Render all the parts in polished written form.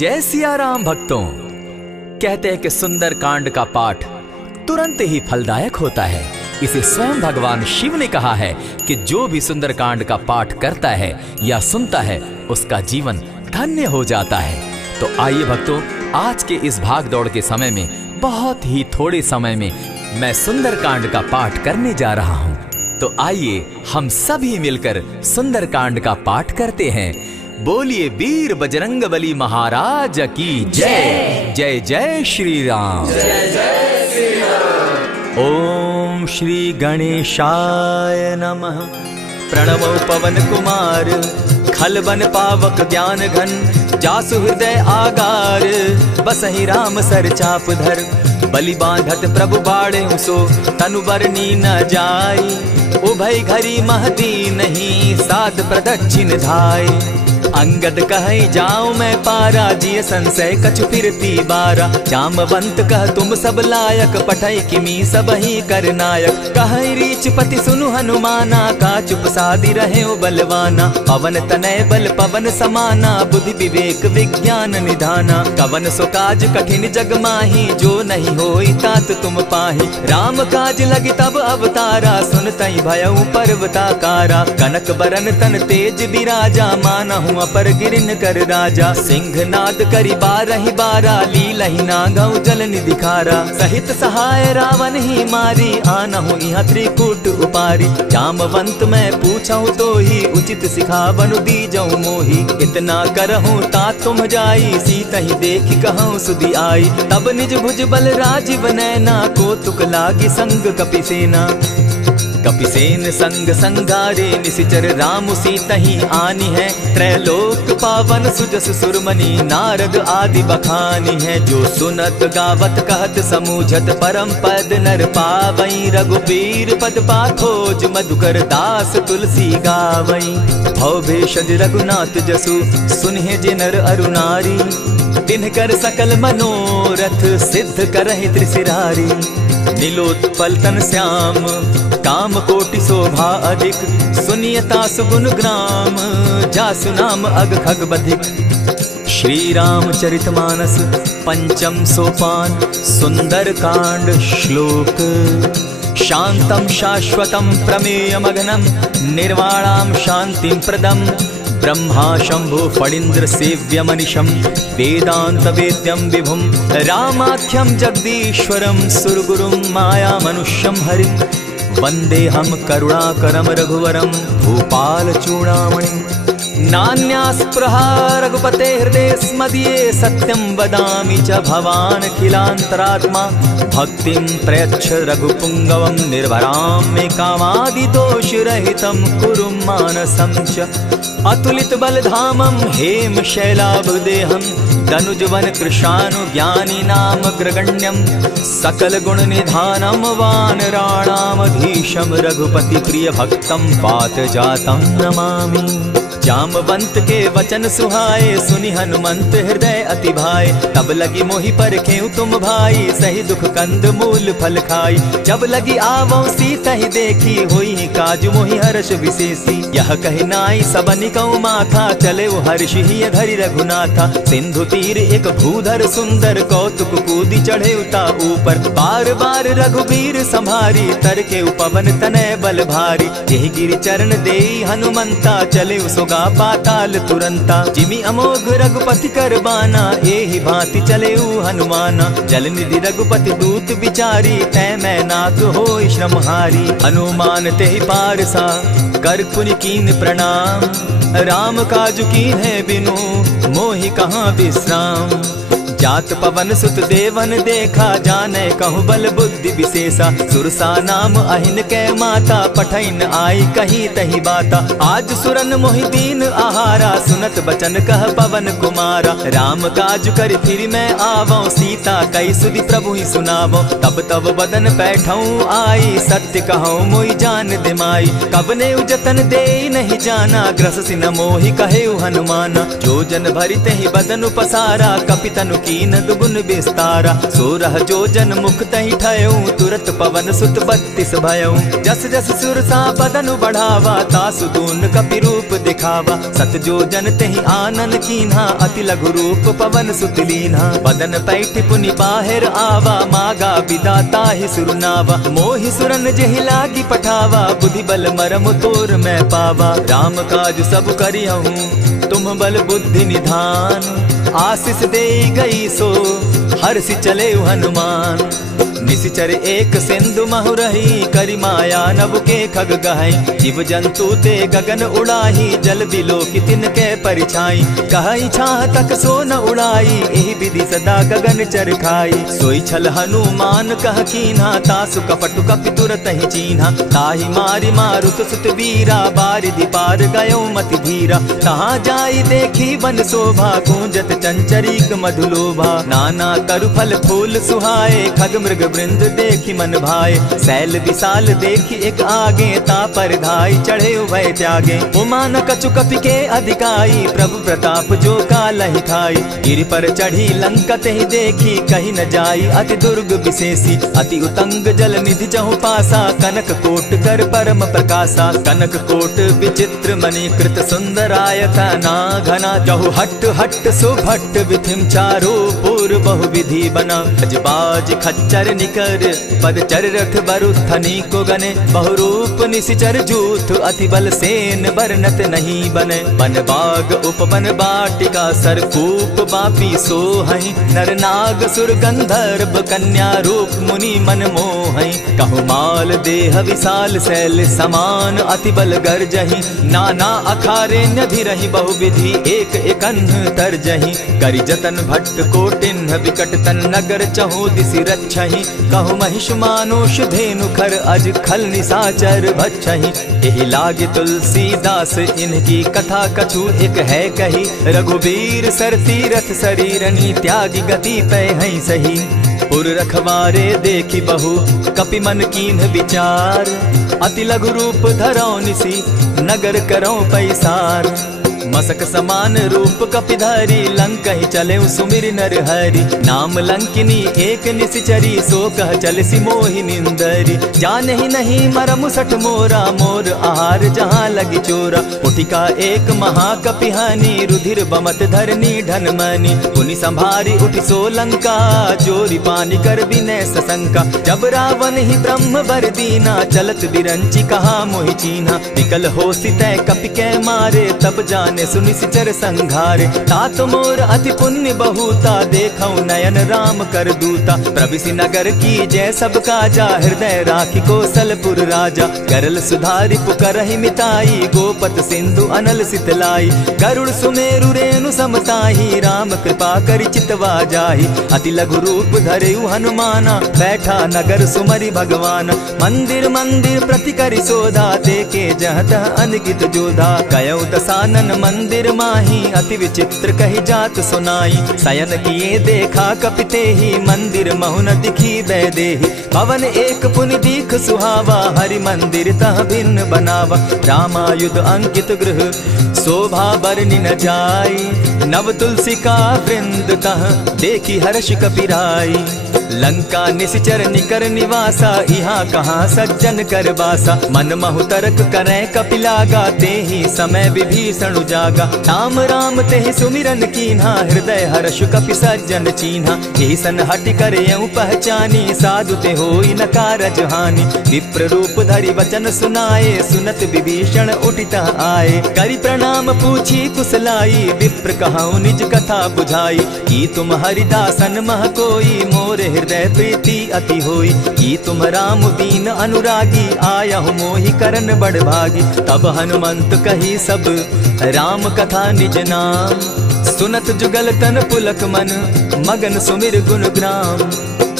जय सिया राम भक्तों। कहते हैं कि सुंदर कांड का पाठ तुरंत ही फलदायक होता है। इसे स्वयं भगवान शिव ने कहा है कि जो भी सुंदर कांड का पाठ करता है या सुनता है उसका जीवन धन्य हो जाता है। तो आइए भक्तों, आज के इस भाग दौड़ के समय में बहुत ही थोड़े समय में मैं सुंदर कांड का पाठ करने जा रहा हूँ। तो आइए हम सभी मिलकर सुंदर कांड का पाठ करते हैं। बोलिए वीर बजरंगबली महाराज की जय। जय जय श्री राम। जय जय श्री राम। ओम श्री गणेशाय नमः। प्रणवो पवन कुमार, खलबन पावक ज्ञान घन, जासु हृदय आगार, बसहि राम सर चाप धर, बलि बांधत प्रभु बाढ़े सो, तनु बरनी न जाई, उभय घरी महती नहीं, साध प्रदक्षिण धाय। अंगद कहे जाऊं मैं पारा, जिय संशय कछु फिरती बारा, जामवंत कह तुम सब लायक, पठै किमी सब ही कर नायक। कहे रीच पति सुनु हनुमाना, का चुप सादी रहे बलवाना, पवन तनय बल पवन समाना, बुद्धि विवेक विज्ञान निधाना, कवन सो काज कठिन जग माही, जो नहीं होई तात तुम पाही। राम काज लगी तब अवतारा, सुनतई भयउ पर्वताकारा, कनक बरन तन तेज बिराजा, मानहु पर गिरन कर राजा। सिंहनाद करी बारहि बारा, लीलहि नागौ जल निधि खारा, सहित सहाय रावण ही मारी, आनहु इहाँ त्रिकूट उपारी। जामवंत मैं पूछऊं तो ही, उचित सिखावनु दीजऊं मोही, इतना करहूं तात तुम जाई, सीत ही देखि कहूं सुधि आई। तब निज भुज बल राजीव नैना, को तुक लागी संग कपिसेना, कपिसेन संग संगारे, निशिचर राम सीता ही आनी है, त्रैलोक पावन सुजस सुरमणि, नारद आदि बखानी है। जो सुनत गावत कहत समूझत, परम पद नर पावई, रघुबीर पद पाखोज, मधुकर दास तुलसी गावई। भव भेषज रघुनाथ जसु, सुनहि जे नर अरु नारी, तिनकर सकल मनोरथ, सिद्ध करहि त्रिशिरारी। नीलोत्पल तन श्याम, काम कोटि शोभा अधिक, सुनियता सुगुण ग्राम, जासु नाम अग खग बधिक। श्री रामचरित मानस पंचम सोपान, सुंदर कांड श्लोक। शांतम शाश्वतम प्रमेयमघनम, निर्वाणाम शांतिम प्रदम, ब्रह्मा शंभु फणीन्द्र सेव्य मनिशम, वेदांत वेद्यम विभुम, रामाख्यम जगदीश्वरम, सुरगुरुम माया मनुष्यम हरिम। वंदे हम करुणाकरम रघुवरम, भूपाल चूड़ामणिम। नान्यास्पृहा रघुपते हृदय स्मदीये, सत्यं वदामि च भवान् खिलान्तरात्मा, भक्तिं प्रयच्छ रघुपुङ्गवं, निर्भरां मे कामादिदोषरहितं, कुरु मानसं च। अतुलित बलधामं हेम शैलाभदेहं, तनुजवन कृशानु ज्ञानी नाम ग्रगण्यं, सकल गुण निधानं वानराणामधीशं, रघुपति प्रिय भक्तं पात जातं नमामि। जामवंत के वचन सुहाए, सुनि हनुमंत हृदय अति भाए, तब लगी मोहि परखेउ तुम भाई, सही दुख कंद मूल फल खाई। जब लगी आवो सीता ही देखी, होई काज मोहि हर्ष विशेषी, यह कहि नाई सबनि कौ माथा, चले वो हर्ष ही धरि रघुनाथा। सिंधु तीर एक भूधर सुंदर, कौतुक कूदी चढ़े उता ऊपर, बार बार रघुबीर संभारी, तर के उपवन तनय बल भारी। यही गिरि चरण देई हनुमंता, चले उसो पाताल तुरंता, जिमि अमोघ रघुपति कर बाना, एहि भांति चले हनुमाना। जल निधि रघुपति दूत बिचारी, तै मैं नाथ होई श्रमहारी। हनुमान तेहि पारसा, कर पुनि कीन प्रणाम, राम काज कीन है बिनु, मोहि कहाँ विश्राम। जात पवन सुत देवन देखा, जाने कहु बल बुद्धि विशेषा, सुरसा नाम अहिन कै माता, पठैन आई कही तही बाता। आज सुरन मोहि दीन आहारा, सुनत बचन कह पवन कुमारा। राम काज कर फिर मैं आवऊं, सीता कई सुधि प्रभु ही सुनावो। तब तब बदन बैठऊं आई, सत्य कहूं मोहि जान दिमाई। कबने उजतन दे नहीं जाना, ग्रस सिन मोहि कहे हनुमाना। जो जन भरित ही बदन पसारा, कपितनु कीन दुगुन विस्तारा। 16 जोजन मुख तहि ठयऊ, तुरत पवन सुत 32 भयऊ। जस जस सुरसा बदन बढ़ावा, तासु दून कपि रूप दिखावा। 7 जोजन तेहि आनन कीन्हा, अति लघु रूप पवन सुत लीन्हा। बदन पैठ पुनि बाहिर आवा, मागा विदाता ही सुरनावा। मोहि सुरन जेहि लागी पठावा, बुद्धि बल मरम तोर मैं पावा। राम काज सब करियहूँ, तुम बल बुद्धि निधान। आशीष दे गई सो हर्षि चले हनुमान। निशिचर एक सिंधु महु रही, करि माया नभ के खग गहई। जीव जंतु ते गगन उड़ाही, जल बिलो की तिनके परिछाई। कहई छाह तक सो न उड़ाई, एहि विधि सदा गगन चर खाई। सोई छल हनुमान कह कीन्हा, तासु कपटु कपि तुरत ही चीन्हा। ताहि मारि मारुत सुत वीरा, बारिधि पार गयो मति धीरा। तहाँ जाई देखी वन शोभा, गूंजत चंचरीक मधुलोभा। नाना तरु फल फूल सुहाए, खग मृग वृंद देखी मन भाए। सैल विशाल देखी एक आगे, ता पर धाई चढ़े उभय त्यागे। उमान कछु कपि के अधिकाई, प्रभु प्रताप जो कालहि खाई। गिरि पर चढ़ी लंका तेहि देखी, कहीं न जाई अति दुर्ग विशेषी। अति उतंग जल निधि जहु पासा, कनक कोट कर परम प्रकाशा। कनक कोट विचित्र मणि कृत सुंदरायता ना घना। जहु हट हट सुभट विधिम चारो पूर्व बहु विधि बना। अजबाज खच्चर निकर पदचर रथ बरुथनी को गने। बहुरूप निशिचर जूथ, अति बल सेन बरनत नहीं बने। बन बाग उपवन बाटिका, सरकूप बापी सोहई। नर नाग सुर गंधर्व कन्या, रूप मुनि मन मोहई। कहु माल देह विशाल शैल समान, अति बल गर्जही। नाना अखारे न्यधिरहि बहुविधि, एक एकन्ह तरजही। करि जतन भट्ट कोटिन्ह, विकट तन नगर चहु दिसि रक्षहि। कहु महिष मानुष धेनु खर, अज खल निशाचर भक्षहि। एहि लागे तुलसीदास, इनकी कथा कछु एक है कही। रघुबीर सर तीरथ शरीरनी, त्यागी गति पै हई सही। पुर रखवारे देखी बहु, कपि मन कीन्ह विचार। अति लघु रूप धरौ निसी, नगर करौ पैसार। मसक समान रूप कपिधारी, लंकहि चले सुमिर नर हरि। नाम लंकिनी एक निशिचरी, सो कह चल सी मोहि निंदरी। जानहि नहीं मरम सठ मोरा, मोर आहार जहाँ लगी चोरा। उठिका एक महाकपिहानी, रुधिर बमत धरनी ढन मनी। पुनि संभारी उठि सो लंका, जोरी पानी कर विनय सशंका। जब रावण ही ब्रह्म बर दीना, चलत बिरंची कहा मोहि चीन्हा। निकल हो सितै कपि कै मारे, तब जाने सुनि सिचर संघारे। तात मोर अति पुण्य बहुता, देखौ नयन राम कर दूता। प्रविशि नगर की जय सब काजा, हृदय राखी कौशलपुर राजा। करल सुधारि पुकरहि मिताई, गोपत सिंधु अनल सितलाई। गरुड़ सुमेरु रेणु समताही, राम कृपा करि चितवा जाहि। अति लघु रूप धरेउ हनुमाना, बैठा नगर सुमरि भगवान। मंदिर मंदिर प्रति करि सोधा, देखे जहत अनगित जोधा। कयौ दसानन मंदिर माही, अति विचित्र कही जात सुनाई। शयन किए देखा कपिते ही, मंदिर महु न दिखी वैदेही। भवन एक पुनि दीख सुहावा, हरि मंदिर तह भिन्न बनावा। रामायुध अंकित गृह, शोभा बरनि न जाई। नव तुलसी का वृंद तह, देखी हर्ष कपिराई। लंका निशिचर निकर निवासा, यहाँ कहाँ सज्जन कर बासा। मन महु तरक करै कपिलागा, तेहि समय विभीषण जागा। राम राम तेहि सुमिरन कीन्हा, हृदय हर्ष कपि सज्जन चीन्हा। एहि सन हटि कर यूं पहचानी, साधु ते होई न कारज हानि। विप्र रूप धरि वचन सुनाए, सुनत विभीषण उठित आए। करि प्रणाम पूछी कुशलाई, विप्र कहौ निज कथा बुझाई। की तुम हरिदासन मह कोई, मोर हृदय प्रीति अति होई। की तुम राम दीन अनुरागी, आयहु मोहि करन बड़ भागी। तब हनुमंत कही सब राम कथा निज नाम। सुनत जुगल तन पुलक मन, मगन सुमिर गुण ग्राम।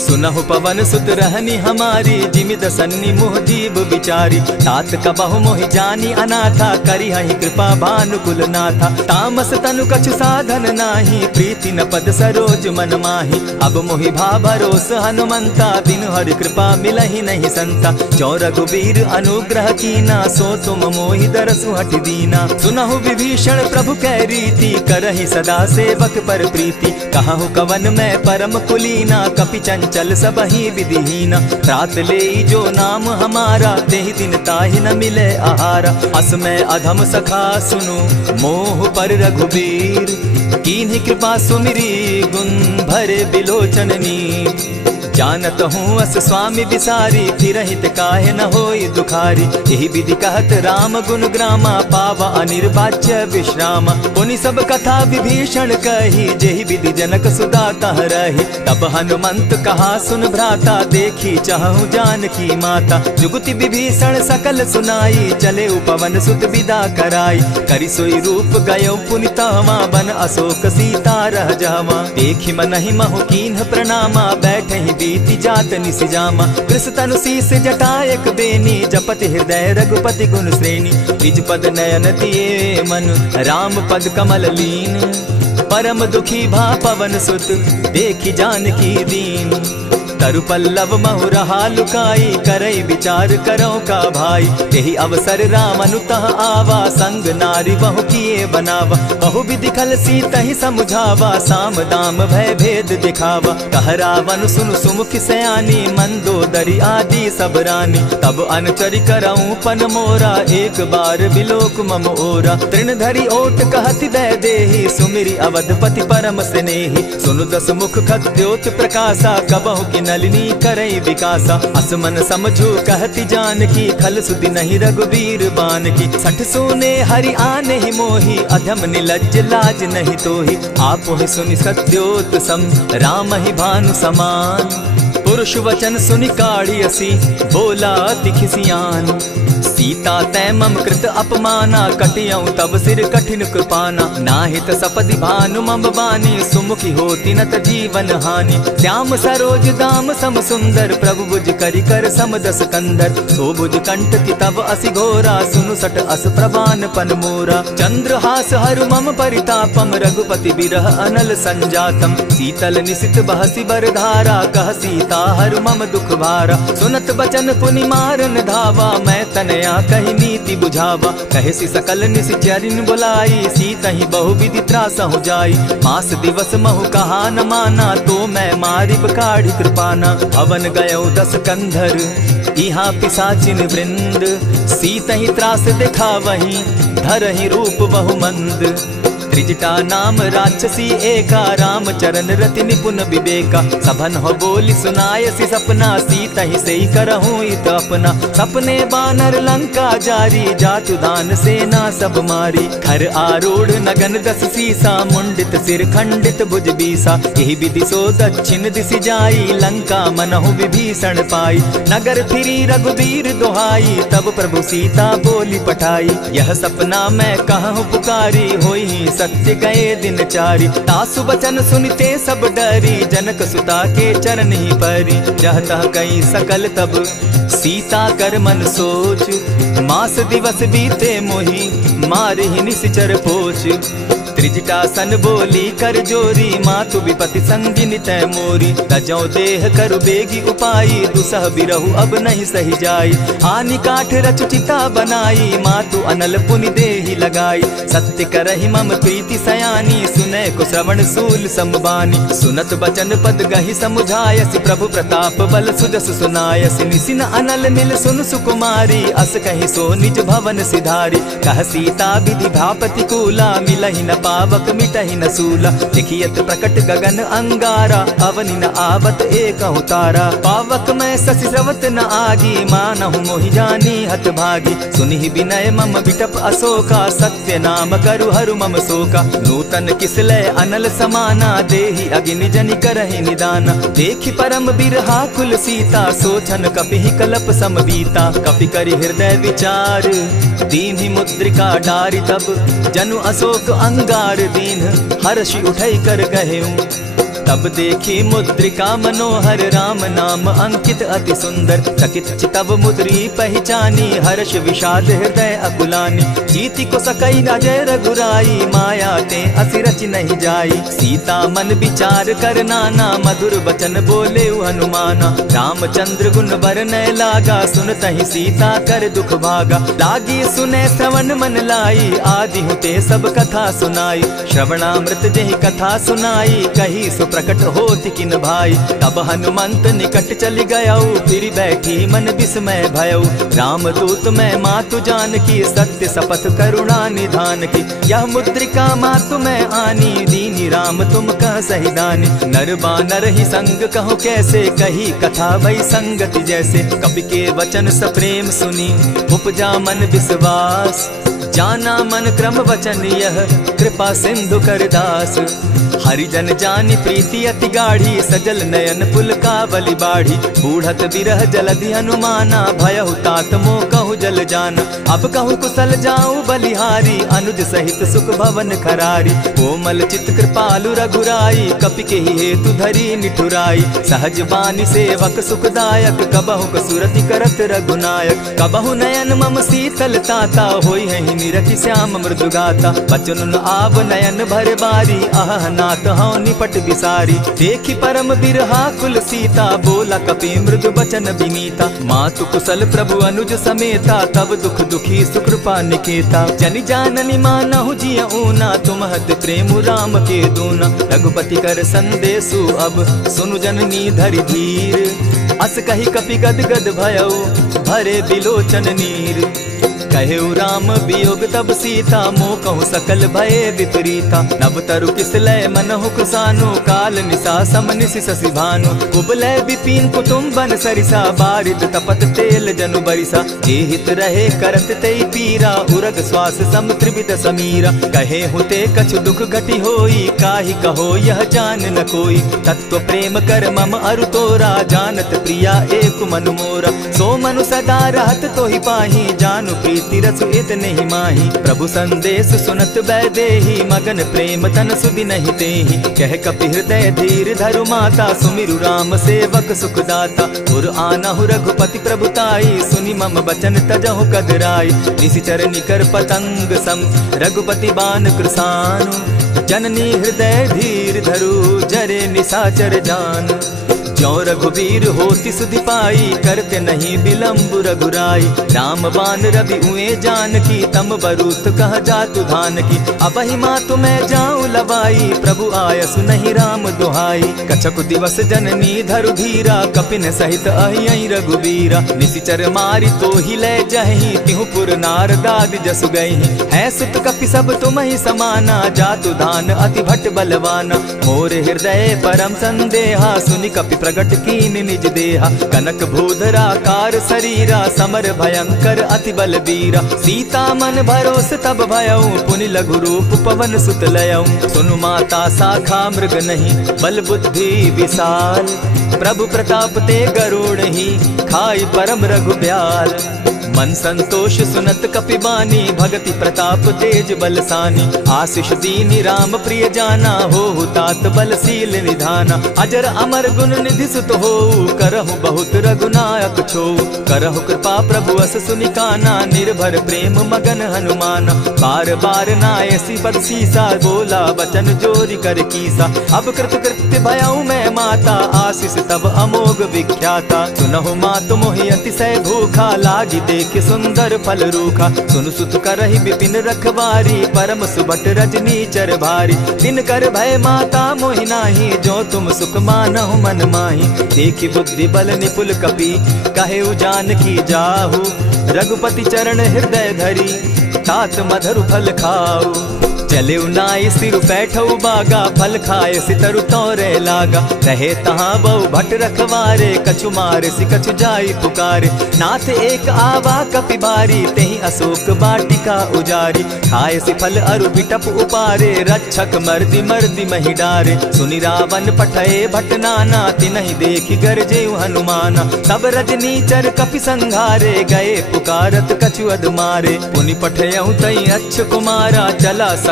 सुनहु पवन सुत रहनी हमारी, जिमित सन्नी मुह जीव विचारी। तात कबहु मोहि जानी अनाथा, करी हहि कृपा भानुकुल नाथा। तामस तनु कछु साधन नाही, प्रीति न पद सरोज मन माही। अब मोहि भा भरोस हनुमंता, बिनु हरि कृपा मिलहि नहीं संता। जो रघुबीर अनुग्रह कीना, सो तुम मोहि दरसु हठ दीना। सुनहु विभीषण प्रभु कै रीति, करहि सदा सेवक पर प्रीति। कहु कवन मैं परम कुलीना, कपि चंचल सबहि विधिहीना। त्रात लेई जो नाम हमारा, तेहि दिन ताहि न मिले आहारा। अस मैं अधम सखा सुनु, मोह पर रघुबीर। कीन्ही कृपा सुमिरी, गुण भरे बिलोचन नीर। जानत हूँ अस स्वामी विसारी, फिरहित काहे न होई दुखारी। यही विधि कहत राम गुण ग्रामा, पावा अनिर्वाच्य विश्राम। पुनि सब कथा विभीषण कही, जेहि विधि जनक सुदा कह रही। तब हनुमंत कहा सुन भ्राता, देखी चाहूँ जानकी माता। जुगति विभीषण सकल सुनाई, चले उपवन सुत विदा कराई। करि सोई रूप गयो पुनि तहवा, बन अशोक सीता रह जावा। देखी मनहि महु कीन्ह प्रणामा, बैठे बीति जात निसिजामा। कृष तनु शीस जटायक बेनी, जपति हृदय रघुपति गुण श्रेणी। निज पद नयन दिए मन, राम पद कमल लीन। परम दुखी भा पवन सुत, देखी जानकी दीन। तरु पल्लव महु रहा लुकाई, करई विचार करो का भाई। यही अवसर राम अनुतः आवा, संग नारी बहु किए बनावा। बहु विधि खल सीतहि समुझावा, साम दाम भय भेद दिखावा। कह रावण सुनु सुमुख सयानी, मंदोदरी आदि सब रानी। तब अनुचरि करऊं पन मोरा, एक बार बिलोक मम ओरा। तृण धरि ओट कहति दय देहि, सुमिरि अवधपति परम स्नेही। सुनु दस मुख खद्योत प्रकाशा, कबहु की नलिनी करई विकासा। असमन समझो कहती जानकी, खल सुधि नहीं रघुबीर बान की। सठ सोने हरि आने ही मोही, अधम निलज्ज लाज नहीं तोही। आपो ही सुनि सत्योत सम, राम ही भानु समान। पुरुष वचन सुनि काढ़ी असी, बोला अति खिसियान। सीता तै मम कृत अपमाना, कटियऊ तब सिर कठिन कृपाना। नाहित सपदि भानु मम बानी, सुमुखी होती नत जीवन हानि। श्याम सरोज दाम सम सुंदर, प्रभु बुझ करि कर सम दस कंदर। सो बुझ कंठ की तब असि घोरा, सुनु सट अस प्रवान पन मोरा। चंद्रहास हरु मम परितापम, रघुपति बिरह अनल संजातम। शीतल निशित बहसी बरधारा, कह सीता हरु मम दुख भारा। सुनत बचन पुनि मारन धावा, मैं तनया कही नीति बुझावा। कहे सकल निश्चरिन बुलाई, सीतहि बहु विधि त्रासहु जाई। मास दिवस महु कहा न माना, तो मैं मारिब काढ़ी कृपाना। भवन गयो दस कंधर, इहाँ पिशाचिन वृंद। सीतहि त्रास दिखावहि, धरहि रूप बहु मंद। त्रिजटा नाम राक्षसी एका, राम चरण रति निपुण विवेका। सभन हो बोली सुनायसी सपना, सीतहि सेई करहूँ इत अपना। सपने बानर लंका जारी, जातु दान सेना सब मारी। खर आरूढ़ नगन दस सीसा, मुंडित सिर खंडित भुज बीसा। यही विधि सो दक्षिण दिशि जाई, लंका मनहु विभीषण पाई। नगर फिरी रघुबीर दोहाई, तब प्रभु सीता बोली पठाई। यह सपना मैं कहूँ पुकारी, होई सत्य गए दिन चारी। तासु बचन सुनते सब डरी, जनक सुता के चरण ही परी। जहतः कई सकल तब सीता कर मन सोच, मास दिवस बीते मोही, मारे ही निश्चर पोच। त्रिजटा सन बोली कर जोरी, मातु विपति संगिनी तै मोरी। तजौ देह करु बेगी उपाई, दुसह बिरहु अब नहीं सही जाई। आनी काठ रच चिता बनाई, मातु अनल पुनि देहि लगाई। सत्य करहि मम प्रीति सयानी, सुनै को श्रवण सूल समबानी। सुनत बचन पद गहि समुझायसि, प्रभु प्रताप बल सुजस सुनायसि। निसिन अनल मिल सुन सुकुमारी, अस कहि सो निज भवन सिधारी। कह सीता विधि भा प्रतिकूला, मिलहि न पावक मिटहि न सूला। लिखियत प्रकट गगन अंगारा, अवनि न आवत एकहु तारा। पावक मैं शशि स्रवत न आगी, मानहु मोहि जानी हत भागी। सुनिहि विनय मम बिटप अशोका, सत्य नाम करु हरु मम शोका। नूतन किसलय अनल समाना, देहि अगिनि जनि करहि निदाना। देखि परम बिरहा कुल सीता, सोचन कपिहि कलप समबीता। कपि करि हृदय विचार, दीन्हि मुद्रिका डारि तब। जनु अशोक अंगार दीन, हर्षि उठै कर गहेऊ। तब देखी मुद्रिका मनोहर राम नाम अंकित अति सुंदर। चकित चितव मुद्री पहचानी हर्ष विषाद हृदय अकुलानी। जीति को सकई न जय रघुराई माया ते असि रचि नहीं जाई। सीता मन विचार कर नाना मधुर बचन बोले हनुमाना। रामचंद्र गुण बरनय लागा सुनतहि सीता कर दुख भागा। लागी सुने श्रवण मन लाई आदि हुते सब कथा सुनाई। श्रवणामृत जेहि कथा सुनाई कही सो प्रकट होति किन भाई। तब हनुमंत निकट चली गयऊ फिर बैठी मन विस्मय भयऊ। रामदूत मैं मातु जान की सत्य शपथ करुणा निधान की। यह मुद्रिका मातु मैं आनी दीनी राम तुम कह सही दानी। नर बानर ही संग कहो कैसे कही कथा भई संगति जैसे। कवि के वचन सप्रेम सुनी उपजा मन विश्वास। जाना मन क्रम वचन यह कृपा सिंधु कर दास। हरिजन जानी प्रीति अति गाढ़ी सजल नयन पुलकावली बाढ़ी। बूढ़त विरह जलधि हनुमाना भयहु तात मोह कहु जल जाना। अब कहु कुशल जाऊं बलिहारी अनुज सहित सुख भवन खरारी। कोमल चित कृपालु रघुराई कपि के ही हेतु धरी निठुराई। सहज बानी सेवक सुखदायक कबहु कसुरति करत रघुनायक। कबहु नयन मम शीतल ताता होई है निरखि श्याम मृदु गाता। बचन आब नयन भर बारी आह नाथ हौ निपट बिसारी। देखी परम बिरहा कुल सीता बोला कपि मृदु बचन विनीता। मातु कुशल प्रभु अनुज समेता तब दुख दुखी सुकृपा निकेता। जनि जाननी मानहु जिय ऊना तुम्हत प्रेम राम के दूना। रघुपति कर संदेशु अब सुनु जननी धरि धीर। अस कही कपि गद गद भयऊ भरे बिलोचन नीर। कहेउ राम वियोग तब सीता मोह कहु सकल भये विपरीता। नव तरु किसलय मनहु कुसानु काल निशा समनिशि शशि भानु। कुबलय विपिन कुटुम्बन सरिसा बारिद तपत तेल जनु बरिसा। जे हित रहे करत तेई पीरा उरग श्वास सम त्रिविध समीरा। कहे हुते कछु दुख घटी होई काहि कहो यह जान न कोई। तत्व प्रेम कर मम अरु तोरा जानत प्रिया एक मनु मोरा। सो मनु सदा रहत तोहि पाही जानु प्रीति रसु इतने ही माही। प्रभु संदेश सुनत बैदेही मगन प्रेम तन सुधि नहीं तेहि। कह कपि हृदय धीर धरु माता सुमिरु राम सेवक सुखदाता। उर आनहु रघुपति प्रभुताई सुनि मम बचन तजहु कदराई। निशिचर निकर पतंग सम रघुपति बान कृसानु। जननी हृदय धीर धरु जरे निशाचर जान। ज्यों रघुवीर होति सुधि पाई करते नहीं विलम्ब रघुराई। राम बान रवि उए जान की तम बरूथ कह जातु धान की। अबहि मातु मैं जाऊं लवाई प्रभु आयसु नहीं राम दुहाई। कछक दिवस जननी धरु धीरा कपिन सहित अहियहि रघुवीरा। निशिचर मारी तो ही ले जहि तिहु पुर नार दाद जसु गई। है सुत कपि सब तुम ही समाना जातु धान अति भट बलवाना। मोर हृदय परम संदेहा सुनि कपि प्रगट कीन निज देहा। कनक भूधरा कार शरीरा समर भयंकर अति बलबीरा। सीता मन भरोस तब भयऊ पुनि लघु रूप पवन सुत लयऊ। सुनु माता शाखा मृग नहीं बल बुद्धि विशाल। प्रभु प्रताप ते गरुड़ ही खाई परम रघुब्याल। मन संतोष सुनत कपि बानी भगति प्रताप तेज बलसानी। आशीष दीनी राम प्रिय जाना हो तात बलशील निधाना। अजर अमर गुण निधि सुत हो करहु बहुत रघुनायक छो। करहु कृपा प्रभु अस सुनिकाना निर्भर प्रेम मगन हनुमाना। बार बार नायसी पद सीसा बोला वचन जोरी कर कीसा। अब कृत कृत्य भयऊ मैं माता आशीष तब अमोघ विख्याता। सुनहु मातु मोहि अतिशय भूखा लागी देख सुंदर फल रूखा। सुनु सुत करहि विपिन रखवारी परम सुबट रजनी चर भारी। दिन कर भय माता मोहि नाही जो तुम सुख मानहु मन माही। देखि बुद्धि बल निपुल कपि कहे जान की जाहु। रघुपति चरण हृदय धरी तात मधुर फल खाऊ। चले नाई सिर बैठऊ बागा फल खाए सितरु तोरे लागा। रहे तहाँ बहु भट रखवारे कछु मारे सि कछु जाई पुकारे। नाथ एक आवा कपि बारी तेहि अशोक बाटिका उजारी। खाए सि फल अरु बिटप उपारे रक्षक मर्दि मर्दि महि डारे। सुनि रावण पठये भट नाना तिनहि देखि गरजे हनुमाना। सब रजनीचर कपि संघारे गए पुकारत कछु अध मारे। पुनि पठयऊ तई अच्छ कुमारा चला संग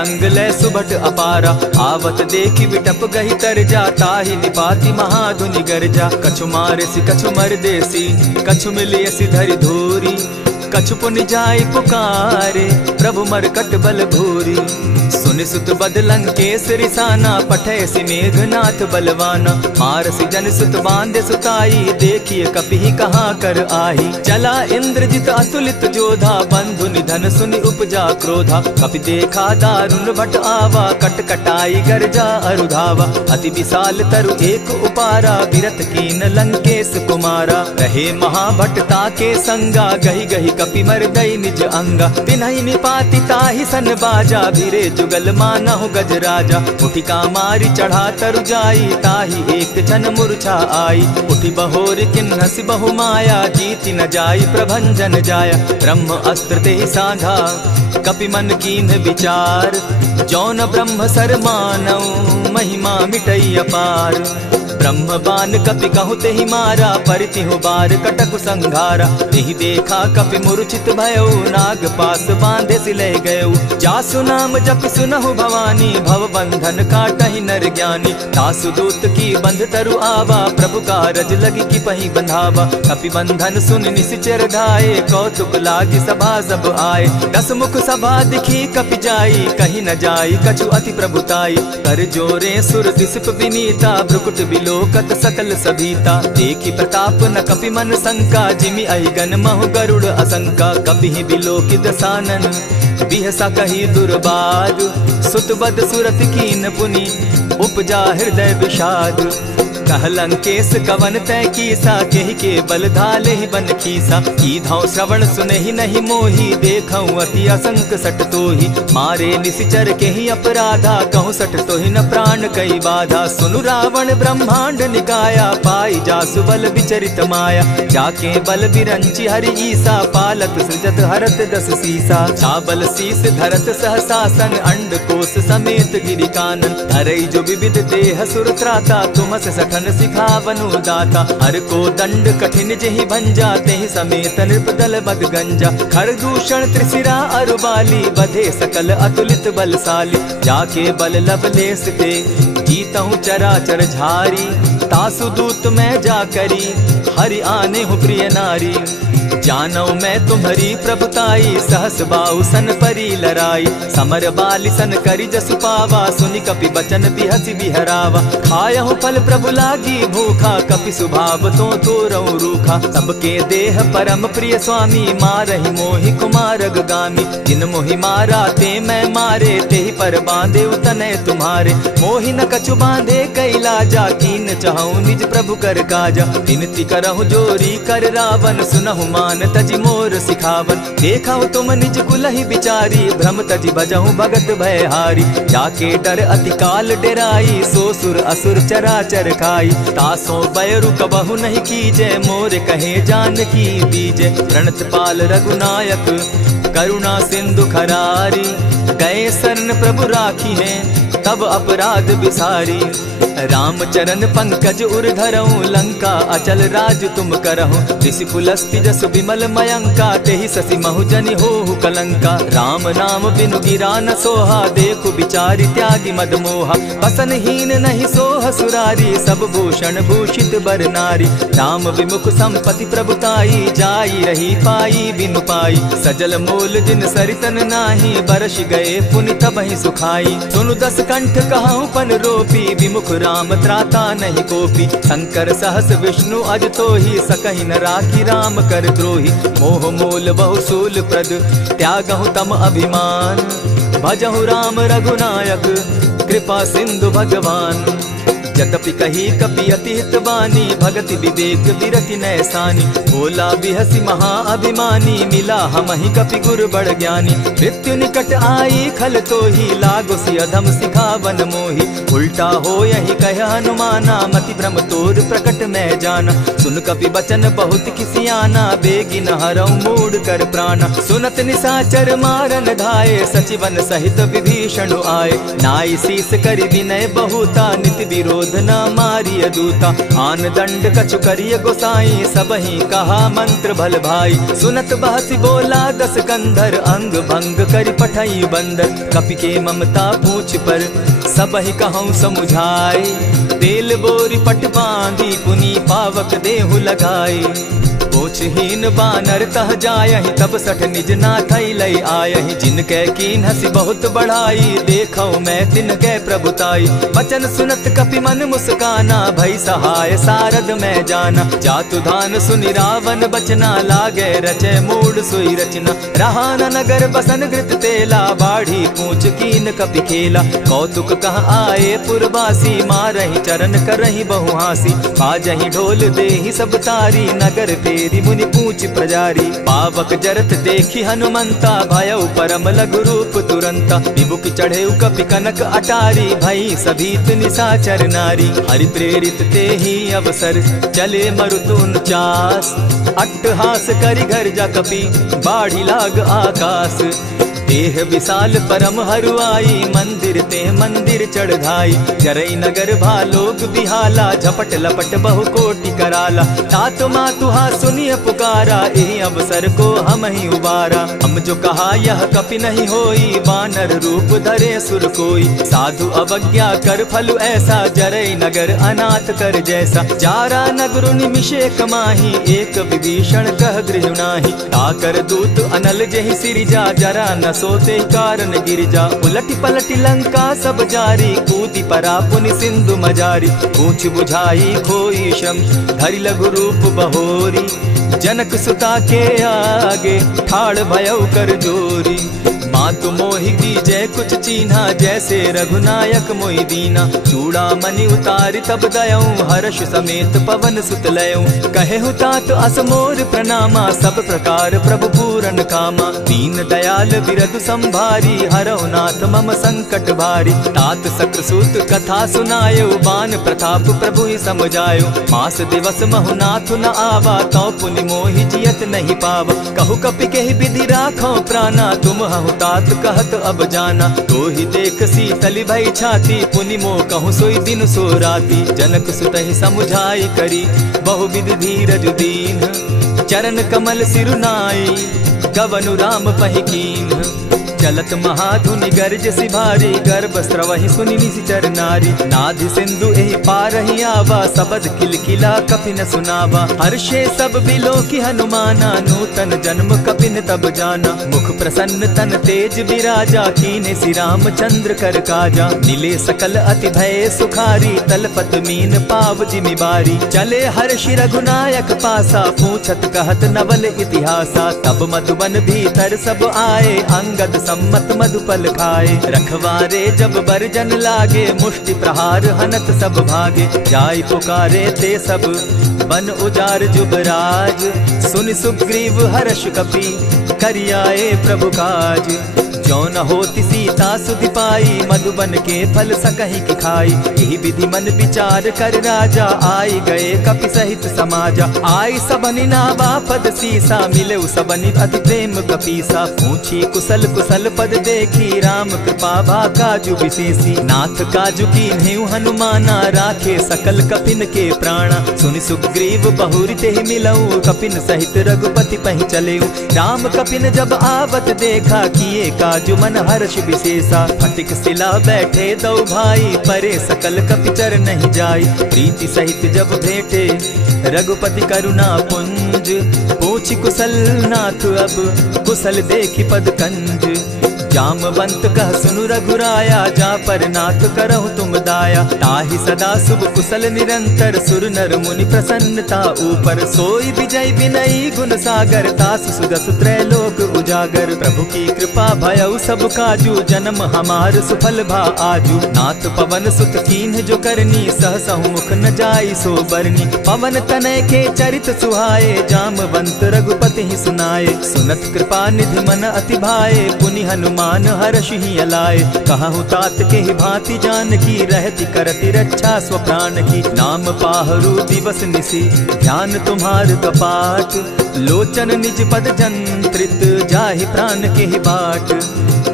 संग लय सुभट अपारा। आवत देखी विटप गही तर जाता ही निपाति महाधुनि गर्जा। कछु मारसी कछु मर देसी कछु मिलियसी धरि धूरी। कछु पुनि जाई पुकारे प्रभु मरकट बल भूरी। सुनि सुत बद लंकेश रिसाना पठैसी मेघनाथ बलवाना। मारसी जन सुत बांधे सुताई देखिए कपि कहाँ कर आही। चला इंद्रजित अतुलित जोधा बंधु निधन सुनि उपजा क्रोधा। कपि देखा दारुण भट आवा कट कटाई गर्जा अरुधावा। अति विशाल तरु एक उपारा बिरत कीन लंकेश कुमारा। रहे महाभटता के संगा गही गही कपि मरदई निज अंगा। तिन्हि निपाति ताहि सन बाजा भीरे जुगल मानहु गजराजा। उठिका मारी चढ़ा तरु जाई ताहि एक जन मूर्छा आई। उठि बहोर किन्हसि बहु माया जीति न जाई प्रभंजन जाया। ब्रह्म अस्त्र तेहि साधा कपि मन कीन विचार। जौन ब्रह्म सर मानऊ महिमा मिटई अपार। ब्रह्म बान कपि कहु तेहि मारा परितिहु बार कटक संघारा। तेहि देखा कपि मूर्छित भयउ नाग पास बांधे सिले गयउ। जासु नाम जपि सुनहु भवानी भव बंधन काटहि नर ज्ञानी। तासु दूत की बंध तरु आवा प्रभु कारज लगी की पही बंधावा। कपि बंधन सुन निसिचर धाये कौतुक लागी सभा सब आए। 10 मुख सभा दिखी कपि जाई कहीं न जाई कछु अति प्रभुताई। कर जोरे सुर दिसप विनीता भ्रुकुट बिलोकत सकल सभीता। देखी प्रताप न कपि मन शंका जिमि अहिगन महु गरुड़ असंका। कपि बिलोकि दसानन बिहसा कही दुर्बाद। सुत बद सुरत कीन पुनि उपजा हृदय विषाद। कह लंकेश कवन तय कीसा केहि के बल धाले ही बन खीसा। की धौ श्रवण सुने ही नहीं मोही देखऊं अति असंक सट तोही। मारे निसिचर के ही अपराधा कहूँ सट तो ही न प्राण कई बाधा। सुनु रावण ब्रह्मांड निकाया पाई जासु बल विचरित माया। जाके बल बिरंची हरि ईसा पालत सृजत हरत 10 सीसा। चाबल शीस धरत सहसासन अंड कोश समेत गिरि कानन। धरई जो विविध देह सुर त्राता तुमस सठन सिखावनु दाता। हर को दंड कठिन जेहि भंजा तेहि समेत नृपदल बद गंजा। खर दूषण त्रिशिरा अरुबाली बधे सकल अतुलित बलशाली। जाके बल लवलेस थे जीतहु चराचर झारी। तासु दूत मैं जा करी हरि आने हूँ प्रिय नारी। जानौ मैं तुम्हारी प्रभुताई सहस बाहु सन परी लराई। समर बाली सन करी जसु पावा सुनि कपि बचन बिहसि बिहरावा। खायहु फल प्रभु लागी भूखा कपि सुभाव तो तोरऊ रूखा। सबके देह परम प्रिय स्वामी मारहि मोहि कुमारग गामी। जिन मोहि मारा ते मैं मारे तेहि पर बांधे उतने तुम्हारे। मोहि न कछु बांधे कैलाजा कीन चाहूं निज प्रभु कर काजा। विनती करहु जोरी कर रावण सुनहु मान तजि मोर सिखावन। देखा तुम निज कुलहि बिचारी भ्रम तजि भजहु भगत भयहारी। जाके डर अति काल डेराई सो सुर असुर चराचर खाई। तासो बैरु कबहु नहीं कीजे मोर कहे जानकी बीजे। प्रणत पाल रघुनायक करुणा सिंधु खरारी। गए शरण प्रभु राखी है तब अपराध बिसारी। रामचरण पंकज उर धरऊं लंका अचल राज तुम करहु। ऋषि पुलस्ति जस विमल मयंका तेहि ससि महु जनि होहु कलंका। राम नाम बिनु गिरा न सोहा देखु बिचारी त्यागी मद मोहा। बसन हीन नहीं सोह सुरारी सब भूषण भूषित बर नारी। राम विमुख संपति प्रभुताई जाई रही पाई बिनु पाई। सजल मोल जिन सरितन नाही बरस गए पुनि तबहि सुखाई। सुनु 10 कंठ कहाऊं पन रोपी विमुख राम त्राता नहीं कोपी। शंकर सहस विष्णु अज तो ही सकहि न राखी राम कर द्रोही। मोह मोल बहुसूल प्रद त्यागहु तम अभिमान। भजहु राम रघुनायक कृपा सिंधु भगवान। यद्यपि कही कपि अति हितवानी भगति विवेक विरति नैसानी। बोला बिहसी महा अभिमानी मिला हमहि कपि गुर बड़ ज्ञानी। मृत्यु निकट आई खल तो ही लागो सि अधम सिखावन मोही। उल्टा हो यही कह हनुमाना मति भ्रम तोर प्रकट मैं जाना। सुन कपि बचन बहुत किसियाना बेगी न हरऊ मूड कर प्राणा। सुनत निसाचर मारन धाये सचिवन सहित विभीषण आए। नाई शीस करि विनय बहुता नित विरोध क्रोध न मारिय दूता। आन दंड कछु करिय गोसाई, सबहि कहा मंत्र भल भाई। सुनत बहसी बोला दस कंधर, अंग भंग करि पठई बंदर। कपि के ममता पूछ पर, सबहि कहूँ समुझाए। तेल बोरी पट बांधी, पुनि पावक देहु लगाए। पोछहीन बानर तह जायहि, तब सठ निज नाथई लई आयहि। जिनके कीन हसी बहुत बढ़ाई, देखौ मैं तिनके प्रभुताई। वचन सुनत कपि मन मुस्काना, भई सहाय सारद मैं जाना। जातु धान सुनि रावण बचना, लागे रचे मूड सोई रचना। रहा न नगर बसन घृत तेला, बाढ़ी पूछ कीन कपि खेला। कौतुक कह आए पुरवासी, मारहि चरण करहि बहु हासी। बाजहि ढोल देहि सब तारी, नगर तेरी मुनि पूछ प्रजारी। पावक जरत देखी हनुमंता, भयउ परम लघु रूप तुरंता। विमुख चढ़े कपि कनक अटारी, भई सभीत निशाचर नारी। हरि प्रेरित ते ही अवसर, चले मरुतु 49। अट्टहास करि घर जा कपि, बाढ़ी लाग आकाश। देह विशाल परम हरुआई, मंदिर ते मंदिर चढ़ाई। जरई नगर भालोग बिहाला, झपट लपट बहु कोटि कराला। तात मातुहा सुनिय पुकारा, एहि अवसर को हम ही उबारा। हम जो कहा यह कपि नहीं होई, वानर रूप धरे सुर कोई। साधु अवज्ञा कर फल ऐसा, जरई नगर अनाथ कर जैसा। जारा नगर निमिषे कमाही, एक विभीषण कह गृह नाही। ताकर दूत अनल जहि सिरिजा, जरा न सोते कारण गिरिजा। उलटी पलटी लंका सब जारी, कूदी परा पुनि सिंधु मजारी। पूछ बुझाई खोई श्रम, धरि लघु रूप बहोरी। जनक सुता के आगे, ठाड़ भयउ कर जोरी। मातु मोहि दीजै कुछ चीन्हा, जैसे रघुनायक मोहि दीना। चूड़ामणि उतारि तब दयऊं, हर्ष समेत पवन सुत लयऊं। कहेहु तात असमोर प्रणामा, सब प्रकार प्रभु पूरन कामा। दीन दयाल बिरधु संभारी, हरहु नाथ मम संकट भारी। तात सक्रसूत कथा सुनायो, बान प्रताप प्रभु ही समझायो। मास दिवस महु नाथ न आवा, तौ पुनि मोहि जियत नहीं पावा। कहु कपि केहि विधि राखो प्राणा, तुम हहु तात कहत अब जाना। तो ही देख शीतल भई छाती, पुनि मो कहूँ सोई दिन सो राती। जनक सुतहि समुझाई करी, बहु विधि धीरज दीन। चरण कमल सिरुनाई, गवनु राम पहि कीन। चलत महाधुनि गर्ज सिभारी, गर्भ स्रवहि सुनि निशिचर नारी। नाधि सिंधु एहि पारहि आवा, सबद किलकिला कपि न सुनावा। हर्षे सब बिलोकि हनुमाना, नूतन जन्म कपि न तब जाना। मुख प्रसन्न तन तेज विराजा, कीने श्री रामचंद्र कर काजा। मिले सकल अति भय सुखारी, तलपत मीन पाव जिमि बारी। चले हर्षि रघुनायक पासा, पूछत कहत नवल इतिहासा। तब मधुबन भीतर सब आए, अंगद सम्मत मधुपल खाए। रखवारे जब बरजन लागे, मुष्टि प्रहार हनत सब भागे। जाय पुकारे ते सब, बन उजार जुबराज। सुनि सुग्रीव हर्ष कपि, करियाए प्रभु काज। जो न होती सीता सुधि पाई, मधुबन के फल सकहि की खाई। यही विधि मन विचार कर राजा, आई गए कपि सहित समाजा। आई सबनि नावा पद सीसा, मिले सबनि अति प्रेम कपीसा। पूछी कुशल कुशल पद देखी, राम कृपा भा काजु विशेषी। नाथ काजु कीन्हेउ हनुमाना, राखे सकल कपिन के प्राणा। सुनि सुग्रीव बहुरि तेहि मिलऊ, कपिन सहित रघुपति पहि चलेऊ। राम कपिन जब आवत देखा, किए काजु मन हर्ष विशेषा। फटिक सिला बैठे दो भाई, परे सकल कपि चर नहीं जाई। प्रीति सहित जब भेटे, रघुपति करुणा पुंज। पूछि कुशल नाथ अब, कुशल देखि पद कंज। जामवंत कह सुनु रघुराया, जा पर नाथ करहु तुम दाया। ताहि सदा शुभ कुशल निरंतर, सुर नर मुनि प्रसन्नता ऊपर। सोई विजय विनयी गुण सागर, तास सुदस त्रैलोक उजागर। प्रभु की कृपा भयउ सब काजू, जन्म हमार सुफल भा आजू। नाथ पवन सुत कीन्ह जो करनी, सहसहु मुख न जाई सो बरनी। पवन तनय के चरित सुहाए, जामवंत रघुपति ही सुनाए। सुनत कृपा निधि मन अति भाए, पुनि हनुमान हर्ष ही अलाए। कहूँ तात के ही भांति जान की, रहती करती रक्षा स्व प्राण की। नाम पाहरु दिवस निसी, ध्यान तुम्हार कपाट। लोचन निज पद जंत्रित, जाहि प्राण के ही बाट।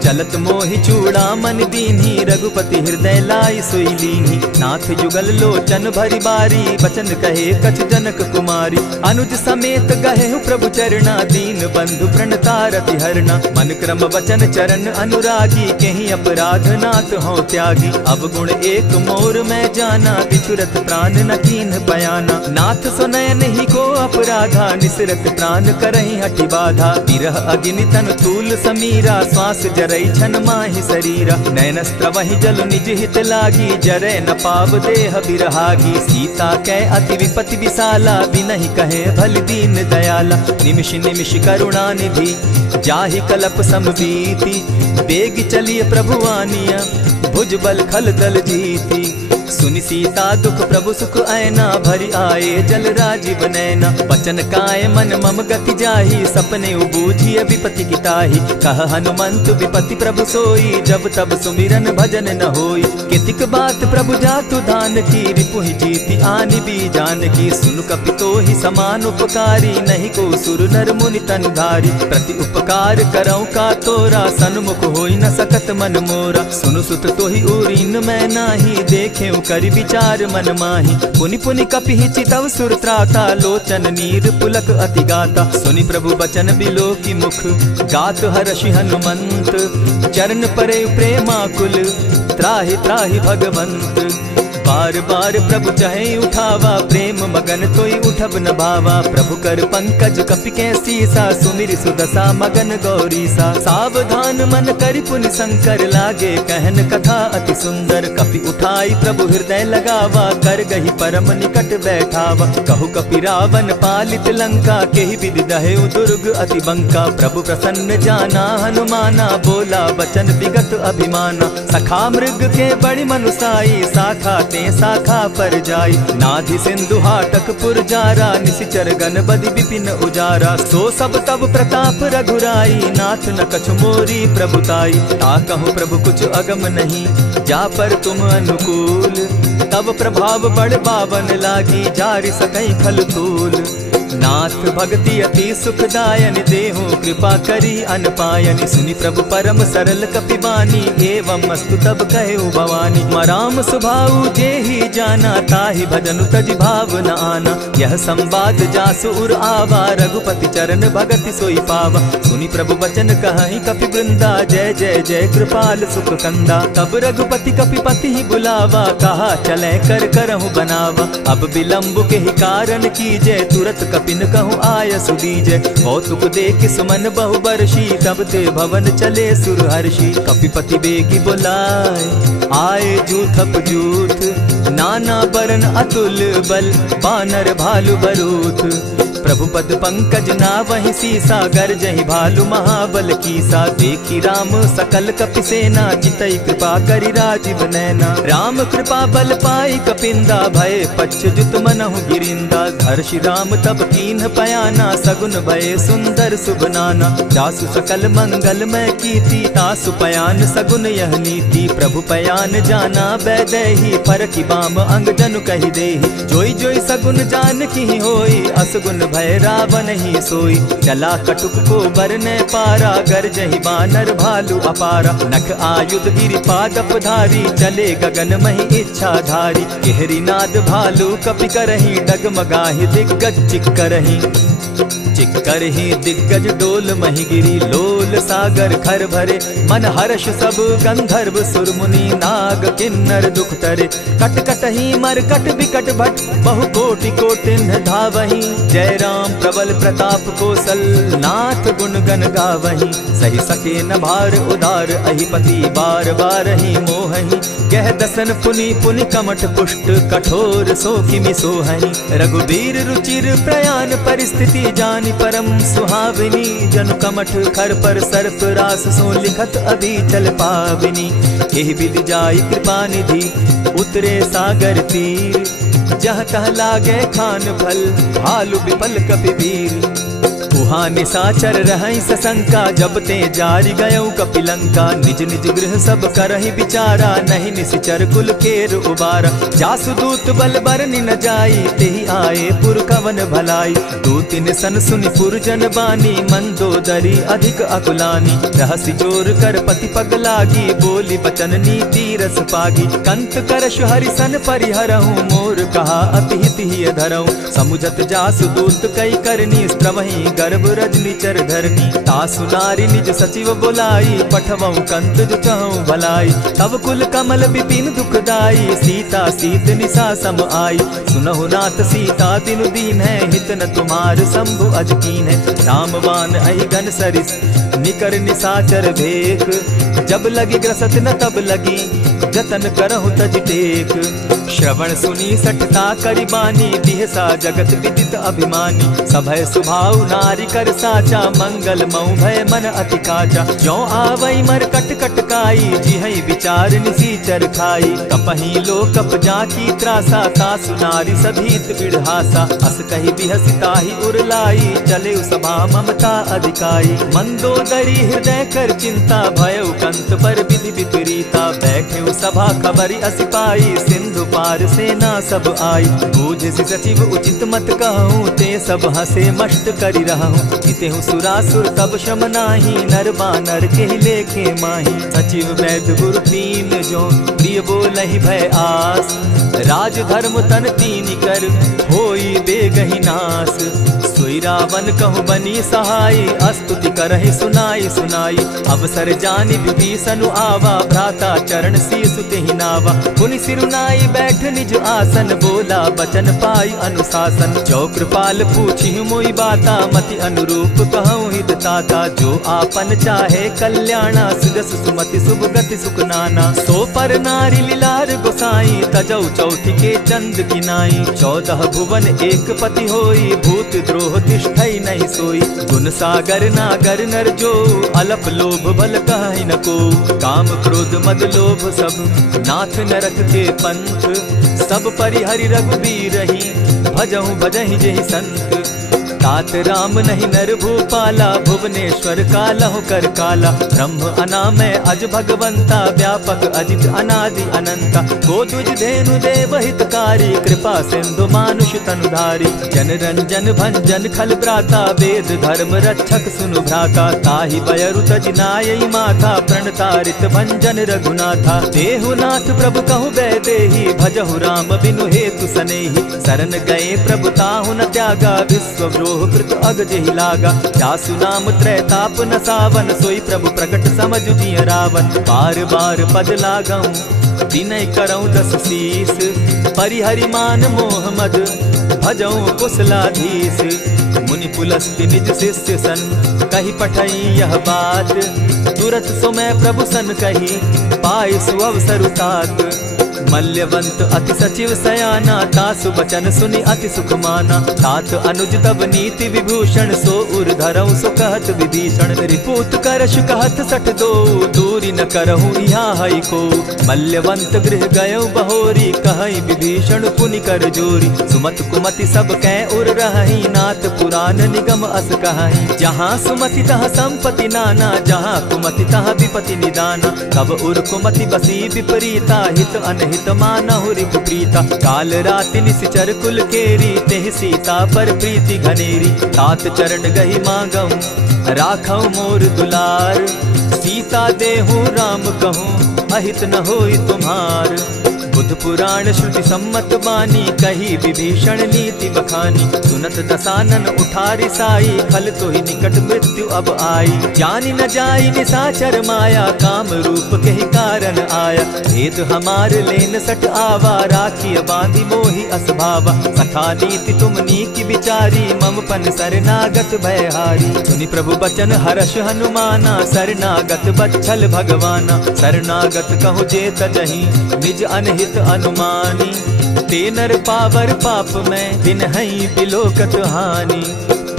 चलत मोहि चूड़ामन दीन्ही, रघुपति हृदय लाई सोई लीन्ही। नाथ जुगल लोचन भरी बारी, बचन कहे कछ जनक कुमारी। अनुज समेत गहे प्रभु चरणा, दीन बंधु प्रणतारति हरना। मन क्रम वचन चरण अनुरागी, कहीं अपराध नाथ हो त्यागी। अब गुण एक मोर में जाना, बिछुरत प्राण न कीन बयाना। नाथ सुनयन ही को अपराधा, निसरत प्राण करहि हठि बाधा। विरह अग्नि तन तूल समीरा, श्वास जरई छन माहि शरीरा। नयनस्त्र वही जल निज हित लागी, जरै न पाव देह बिरहागी। सीता कै अति विपति विशाला, बिनहि कहे भल दीन दयाला। निमिष निमिष करुणा निधि, जाहि कलप समबीति। बेग चलिए प्रभु आनिया, भुजबल खल दल जीती। सुनि सीता दुख प्रभु सुख ऐना, भरी आए जल राजीव नैना। वचन काय मन मम गति जाहि, सपने बूझिय विपति किताहि। कह हनुमंत विपति प्रभु सोई, जब तब सुमिरन भजन न होई। कितिक बात प्रभु जातु धान की, रिपुहि जीति आनि भी जान की। सुन कपितोहि समान उपकारी, नहीं को सुर नर मुनि तन धारी। प्रति उपकार करौ का तोरा, सन्मुख होई न सकत मन मोरा। सुनु सुत तोहि उरीन मैं नाही, देखे करि विचार मन माहि। पुनि पुनि कपिहि चितव सुर त्राता, लोचन नीर पुलक अति गाता। सुनि प्रभु बचन बिलो की मुख, गात हर्षि हनुमंत। चरण परे प्रेमाकुल, त्राहि त्राहि भगवंत। बार बार प्रभु चहे उठावा, प्रेम मगन तोई उठब न भावा। प्रभु कर पंकज कपि के सीसा, सुमिर सुदशा मगन गौरीसा। सावधान मन करि पुनि शंकर, लागे कहन कथा अति सुंदर। कपि उठाई प्रभु हृदय लगावा, कर गही परम निकट बैठावा। कहु कपि रावण पालित लंका, केहि विधि दहेउ दुर्ग अति बंका। प्रभु प्रसन्न जाना हनुमाना, बोला वचन विगत अभिमाना। सखा मृग के बड़ी मनुसाई, साखा शाखा पर जाई। नाधि सिंधु हाटक पुर जारा, निशिचर गण बदि विपिन उजारा। सो सब तब प्रताप रघुराई, नाथ न कछु मोरी प्रभुताई। ता कहूँ प्रभु कुछ अगम नहीं, जा पर तुम अनुकूल। तब प्रभाव बड़ बावन लागी, जारि सकई खल तूल। नाथ भक्ति अति सुखदायन, देहु कृपा करी अनपायनि। सुनि प्रभु परम सरल कपिबानी, एवं मस्तु तब कहे भवानी। मराम सुभाऊ जेहि जाना, ताहि भजनु तज भाव न आना। यह संवाद जासु उर आवा, रघुपति चरण भगति सोई पावा। सुनि प्रभु बचन कहि कपि वृंदा, जय जय जय कृपाल सुख कंदा। तब रघुपति कपिपति ही बुलावा, कहा चले कर करहु बनावा। अब विलंब के ही कारण कीजय, तुरत कपिन कहूँ आय सुदीजय। कौतुक देख सुमन बहु बरसी, तब ते भवन चले सुर हर्षि। कपिपति बेगी बुलाए, आए जूथप जूथ। नाना बरन अतुल बल, बानर भालु बरूथ। प्रभु पद पंकज नावहि सीसा, गर्जहि भालु महाबल कीसा। देखी राम सकल कपि सेना, चितई कृपा करि राजीव नैना। राम कृपा बल पाई कपिंदा, भय पच्युत मनहु गिरिंदा। हर्षि राम तब कीन्ह पयाना, सगुन भय सुंदर शुभ नाना। जासु सकल मंगल में कीर्ति, तासु पयान सगुन यह नीति। प्रभु पयान जाना बैदेही, फरकि बाम अंग जनु कहि देहि। जोई जोई सगुन जान की होई, असगुन भय रावण ही सोई। चला कटुक को बरने पारा, गरजहि बानर भालु अपारा। नख आयुध गिरि पादप धारी, चले गगन महि इच्छा धारी। केहरी नाद भालु कपि करहि, डगमगाहि दिग्गज चिक्करहि। चिक्करहि दिग्गज डोल महि गिरी, लोल सागर खर भरे। मन हर्ष सब गंधर्व सुर मुनि, नाग किन्नर दुख तरे। कट कटहि मरकट बिकट भट, बहु कोटि कोटिन्ह धावहि। जय राम प्रबल प्रताप कौशल, नाथ गुण गण गावहि। सही सके न भार उदार, अहिपति बार बार ही मोहहि। कह दसन पुनि पुनि कमठ पुष्ट, कठोर सो किमि सोहहि। रघुबीर रुचिर प्रयाण परिस्थिति, जानि परम सुहाविनी। जनु कमठ खर पर सर्प रास, सो लिखत अभी चल पाविनी। एहि विधि जाई कृपा निधि, उतरे सागर तीर। जह तह लागे खान फल, भालु विपल कपि वीर। उहाँ निशाचर रहई सशंका, जब ते जारी गयऊ कपिलंका। निज निज गृह सब करहि विचारा, नहीं निशिचर कुल केर उबारा। जासु दूत बल बरनि न जाई, तेहि आए पुर कवन भलाई। दूतिन सन सुनि पुरजन बानी, मंदोदरी अधिक अकुलानी। रहसि जोर कर पति पग लागी, बोली बचन नीति रस पागी। कंत करश हरि सन परिहरहूँ, मोर कहा अति हित ही धरऊँ। समुझत जासु दूत कई करनी, स्त्रवहि गर्भ रजनी चर धरनी। तासु नारी निज सचिव बोलाई, पठवऊँ कंत जो चहूँ भलाई। तब कुल कमल विपिन दुखदाई, सीता सीत निशा सम आई। सुनहु नाथ सीता बिनु दीन है, हित न तुम्हार शंभु अजकीन है। रामवान अहि घन सरिस निकर निशाचर भेक, जब लगी ग्रसत न तब लगी जतन करहु तज टेक। श्रवण सुनी सठता करिबानी, दिहसा जगत विदित अभिमानी। सभय सुभाव नारी कर साचा, मंगल मऊ भय मन अति काचा। ज्यों आवई मर कट कट काई, जिहई विचार निसीचर खाई। कपही लो कप जाकी त्रासा, तासु नारी सभीत बिढ़ासा। अस कही बिहसिताहि उरलाई, चले सभा ममता अधिकाई। मंदोदरी हृदय कर चिंता, भयउ कंत पर विधि विपरीता। बैठे सभा खबरी असी पाई, सिंधु पार सेना सब आई। बूझ सचिव उचित मत कहूँ, ते सब हसे मष्ट करि रहूँ। इतेहु सुरासुर तब शम नाही, नर बानर के लेखे माही। सचिव वैद्य गुरु तीन जो, प्रिय बोलहि भय आस। राज धर्म तन तीन कर, होई बेगहि नास। सोई रावण कहु बनी सहाय, स्तुति करहि सुनाई सुनाई। अवसर जानि विभीषण आवा, भ्राता चरण शीस तेहि नावा। मुनि सिरुनाई बैठ निज आसन, बोला बचन पाई अनुशासन। जो कृपाल पूछि मोई बाता, मति अनुरूप कहूँ हित ताता। जो आपन चाहे कल्याणा, सुजस सुमति शुभ गति सुख नाना। सो पर नारी लीलार गोसाई, तजौ चौथि के चंद किनाई। 14 भुवन एक पति होई, भूत द्रोह तिष्ठई नहीं सोई। गुण सागर नागर नर जो, अलप लोभ बल कहि न को। काम क्रोध मद लोभ सब, नाथ नरक के पंथ। सब परिहरि रघुबीर रही, भजहु भजहि जेहि संत। तात राम नहीं नर भूपाला, भुवनेश्वर कालहु कर काला। ब्रह्म अनामय अज भगवंता, व्यापक अजित अनादि अनंता। गो तुझ धेनु देव हितकारी, कृपा सिंधु मानुष तनुधारी। जन रंजन भंजन खल भ्राता, वेद धर्म रक्षक सुनु भ्राता। ताहि बयरु तज नायई माथा, प्रणतारित भंजन रघुनाथा। देहुनाथ प्रभु कहु बैदेही, भजहु राम बिनु हेतु सनेही। शरण गए प्रभु ताहु न त्यागा, विश्व कृत अग जेहि लागा। जासु नाम त्रैताप न सावन, सोई प्रभु प्रकट समझ जिय रावण। बार बार पद लागऊं, विनय करऊं 10 शीस। परिहरि मान मोह मद, भजऊं कुशलाधीश। मुनि पुलस्ति निज शिष्य सन, कही पठई यह बात। तुरत सो मैं प्रभु सन कही, पाई सुअवसर तात। मल्यवंत अति सचिव सयाना, तासु बचन सुनि अति सुख माना। तात अनुज तब नीति विभूषण, सो उर धरऊं सो कहत विभीषण। रिपुत करश कहत सठ दो, दूरी न करहूँ यहाँ हई को। मल्यवंत गृह गयऊ बहोरी, कहई विभीषण पुनि कर जोरी। सुमत कुमति सब कै उर रहई, नाथ पुराण निगम अस कहई। जहाँ सुमति तहाँ संपत्ति नाना, जहाँ कुमति तहाँ विपति निदाना। तब उर कुमति बसी विपरीता, हित अनहित मानहु रिपु प्रीता। काल राति निशिचर कुल केरी, तेहि सीता पर प्रीति घनेरी। तात चरण गही मांगऊं, राखऊं मोर दुलार। सीता देहूं राम कहूं, अहित न होई तुम्हार। बुध पुराण श्रुति सम्मत बानी, कही विभीषण नीति बखानी। सुनत दसानन उठारी साई, खल तो ही निकट मृत्यु अब आई। जानी न जाई निशाचर माया, काम रूप के ही कारण आया। भेद हमार लेन सट आवा, राखिय बांधी मोहि असभावा। सखा नीति तुम नीकी विचारी, मम पन शरणागत भयहारी। सुनि प्रभु बचन हर्ष हनुमाना, शरणागत बच्छल भगवाना। शरणागत कहु जे तजहि, निज अनहित अनुमानी। ते नर पावर पाप में, दिन हई बिलोकत हानि।